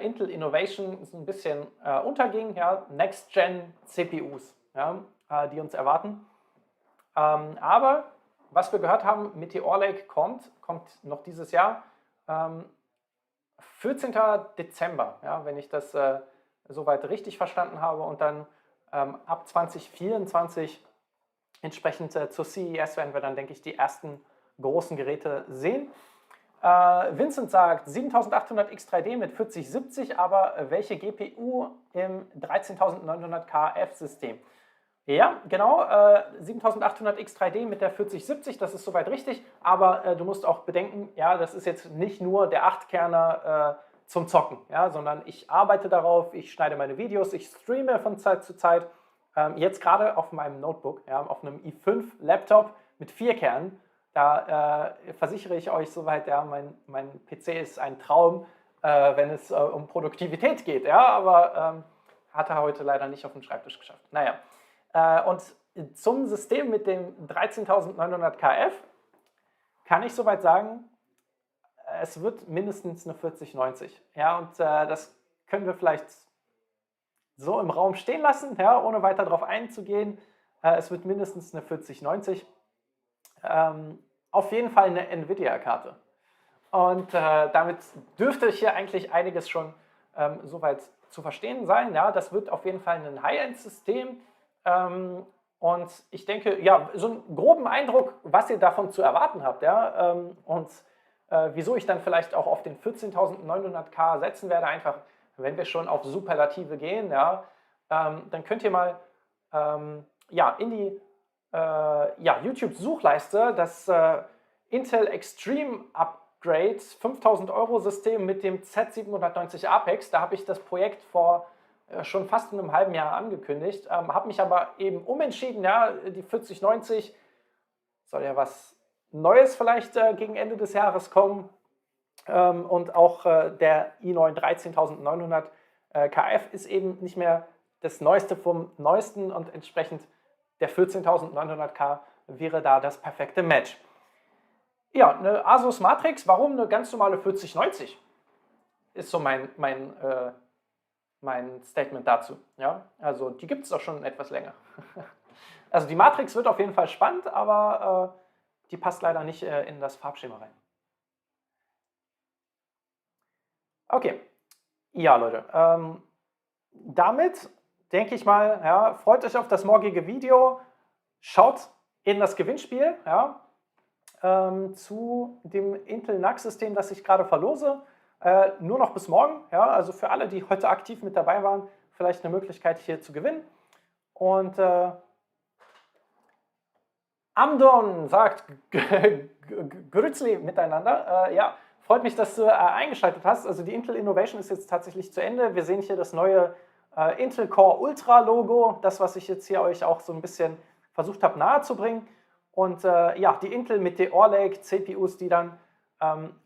Intel Innovation so ein bisschen unterging, ja, Next-Gen-CPUs, ja, die uns erwarten. Aber was wir gehört haben, Meteor Lake kommt noch dieses Jahr, 14. Dezember, ja, wenn ich das soweit richtig verstanden habe, und dann ab 2024 entsprechend zur CES werden wir dann, denke ich, die ersten großen Geräte sehen. Vincent sagt 7800 X3D mit 4070, aber welche GPU im 13900KF-System? Ja, genau, 7800 X3D mit der 4070, das ist soweit richtig, aber du musst auch bedenken, ja, das ist jetzt nicht nur der 8-Kerner zum Zocken, ja, sondern ich arbeite darauf, ich schneide meine Videos, ich streame von Zeit zu Zeit, jetzt gerade auf meinem Notebook, ja, auf einem i5-Laptop mit 4 Kernen. Da versichere ich euch soweit, ja, mein PC ist ein Traum, wenn es um Produktivität geht, ja, aber hat er heute leider nicht auf dem Schreibtisch geschafft. Naja, und zum System mit dem 13900 KF kann ich soweit sagen, es wird mindestens eine 4090. Ja, und das können wir vielleicht so im Raum stehen lassen, ja, ohne weiter darauf einzugehen. Es wird mindestens eine 4090. Auf jeden Fall eine Nvidia-Karte. Und damit dürfte hier eigentlich einiges schon soweit zu verstehen sein. Ja, das wird auf jeden Fall ein High-End-System. Und ich denke, ja, so einen groben Eindruck, was ihr davon zu erwarten habt. Ja, und wieso ich dann vielleicht auch auf den 14.900K setzen werde, einfach, wenn wir schon auf Superlative gehen, ja, dann könnt ihr mal ja, in die YouTube-Suchleiste das Intel Extreme Upgrade 5000 € System mit dem Z790 Apex. Da habe ich das Projekt vor schon fast einem halben Jahr angekündigt, habe mich aber eben umentschieden, ja, die 4090 soll ja was Neues vielleicht gegen Ende des Jahres kommen, und auch der i9 13900 KF ist eben nicht mehr das Neueste vom Neuesten, und entsprechend der 14.900K wäre da das perfekte Match. Ja, eine Asus Matrix, warum eine ganz normale 4090? Ist so mein Statement dazu. Ja? Also die gibt es auch schon etwas länger. Also die Matrix wird auf jeden Fall spannend, aber die passt leider nicht in das Farbschema rein. Okay, ja Leute, damit denke ich mal, ja, freut euch auf das morgige Video, schaut in das Gewinnspiel, ja, zu dem Intel NUC-System, das ich gerade verlose, nur noch bis morgen, ja, also für alle, die heute aktiv mit dabei waren, vielleicht eine Möglichkeit hier zu gewinnen. Und Amdon sagt, Grützli miteinander, ja, freut mich, dass du eingeschaltet hast. Also die Intel Innovation ist jetzt tatsächlich zu Ende. Wir sehen hier das neue Intel Core Ultra Logo, das, was ich jetzt hier euch auch so ein bisschen versucht habe nahezubringen. Und ja, die Intel Meteor Lake CPUs, die dann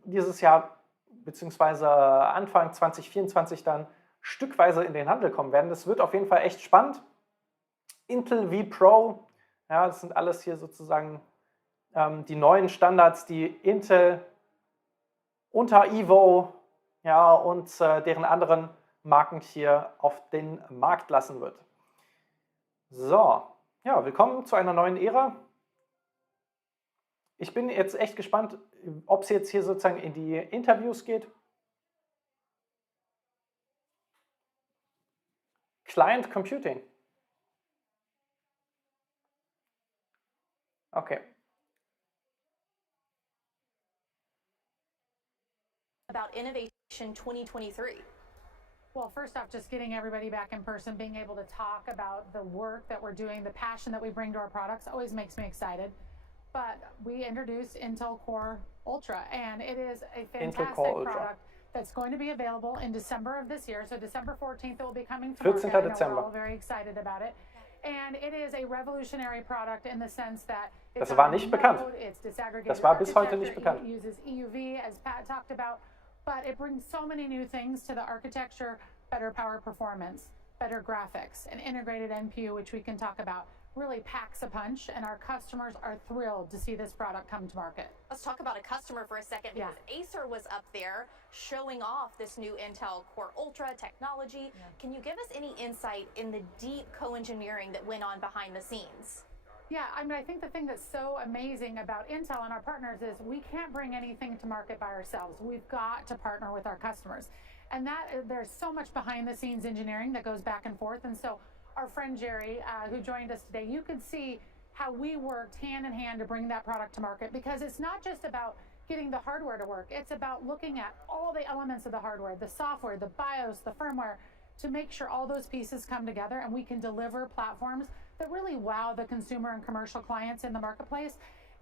dieses Jahr bzw. Anfang 2024 dann stückweise in den Handel kommen werden. Das wird auf jeden Fall echt spannend. Intel vPro, ja, das sind alles hier sozusagen die neuen Standards, die Intel unter Evo, ja, und deren anderen Marken hier auf den Markt lassen wird. So, ja, willkommen zu einer neuen Ära. Ich bin jetzt echt gespannt, ob es jetzt hier sozusagen in die Interviews geht. Client Computing. Okay. About Innovation 2023. Well, first off, just getting everybody back in person, being able to talk about the work that we're doing, the passion that we bring to our products always makes me excited. But we introduced Intel Core Ultra, and it is a fantastic product that's going to be available in December of this year. So December 14th, it will be coming to market. I know we're all very excited about it. And it is a revolutionary product in the sense that it's disaggregated. Das war bis heute nicht bekannt. It uses EUV, as Pat talked about, but it brings so many new things to the architecture: better power performance, better graphics, an integrated NPU, which we can talk about, really packs a punch, and our customers are thrilled to see this product come to market. Let's talk about a customer for a second, because Acer was up there showing off this new Intel Core Ultra technology. Can you give us any insight in the deep co-engineering that went on behind the scenes? Yeah, I mean, I think the thing that's so amazing about Intel and our partners is we can't bring anything to market by ourselves. We've got to partner with our customers. And there's so much behind the scenes engineering that goes back and forth. And so our friend Jerry, who joined us today, you could see how we worked hand in hand to bring that product to market, because it's not just about getting the hardware to work. It's about looking at all the elements of the hardware, the software, the BIOS, the firmware, to make sure all those pieces come together and we can deliver platforms that really wow the consumer and commercial clients in the marketplace.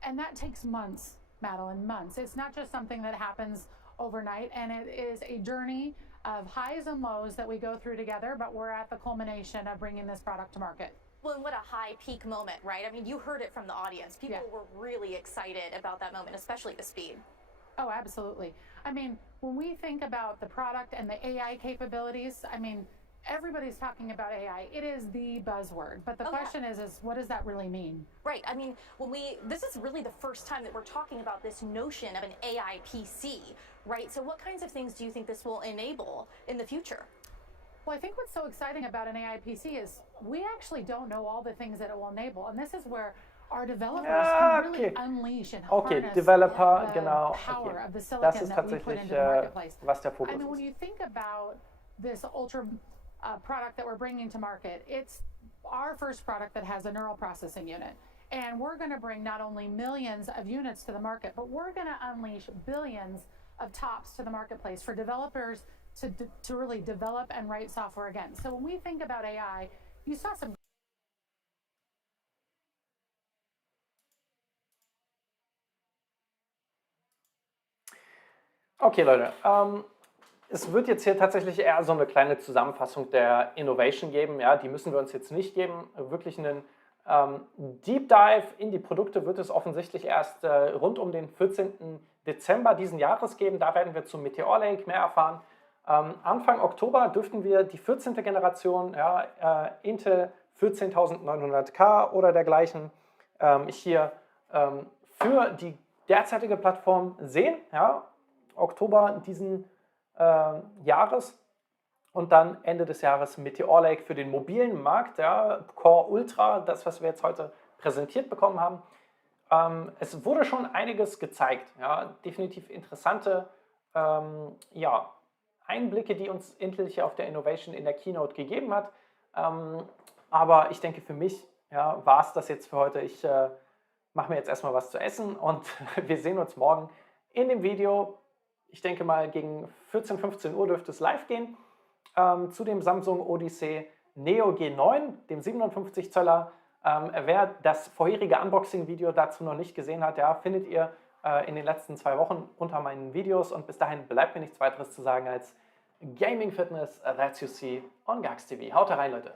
And that takes months, Madeline, months. It's not just something that happens overnight, and it is a journey of highs and lows that we go through together, but we're at the culmination of bringing this product to market. Well, and what a high peak moment, right? I mean, you heard it from the audience. People were really excited about that moment, especially the speed. Oh, absolutely. I mean, when we think about the product and the AI capabilities, I mean, everybody's talking about AI. It is the buzzword. But the question is what does that really mean? Right. I mean, this is really the first time that we're talking about this notion of an AI PC, right? So what kinds of things do you think this will enable in the future? Well, I think what's so exciting about an AI PC is we actually don't know all the things that it will enable. And this is where our developers can really unleash and harness Developer, the genau. power of the silicon that we put into the marketplace. Was der Fokus I mean, when you think about this Ultra product that we're bringing to market, it's our first product that has a neural processing unit. And we're going to bring not only millions of units to the market, but we're going to unleash billions of TOPS to the marketplace for developers to really develop and write software again. So when we think about AI, you saw some. Okay, Leute. Es wird jetzt hier tatsächlich eher so eine kleine Zusammenfassung der Innovation geben. Ja, die müssen wir uns jetzt nicht geben. Wirklich einen Deep Dive in die Produkte wird es offensichtlich erst rund um den 14. Dezember diesen Jahres geben. Da werden wir zum Meteor Lake mehr erfahren. Anfang Oktober dürften wir die 14. Generation, Intel 14900K oder dergleichen, hier für die derzeitige Plattform sehen. Ja, Oktober diesen Jahres. Und dann Ende des Jahres Meteor Lake für den mobilen Markt, ja, Core Ultra, das, was wir jetzt heute präsentiert bekommen haben. Es wurde schon einiges gezeigt, ja, definitiv interessante Einblicke, die uns Intel hier auf der Innovation in der Keynote gegeben hat. Aber ich denke, für mich war es das jetzt für heute. Ich mache mir jetzt erstmal was zu essen und wir sehen uns morgen in dem Video. Ich denke mal, gegen 14, 15 Uhr dürfte es live gehen. Zu dem Samsung Odyssey Neo G9, dem 57 Zöller. Wer das vorherige Unboxing-Video dazu noch nicht gesehen hat, ja, findet ihr in den letzten 2 Wochen unter meinen Videos. Und bis dahin bleibt mir nichts weiteres zu sagen als Gaming Fitness, that's you see on GucksTV. Haut rein, Leute!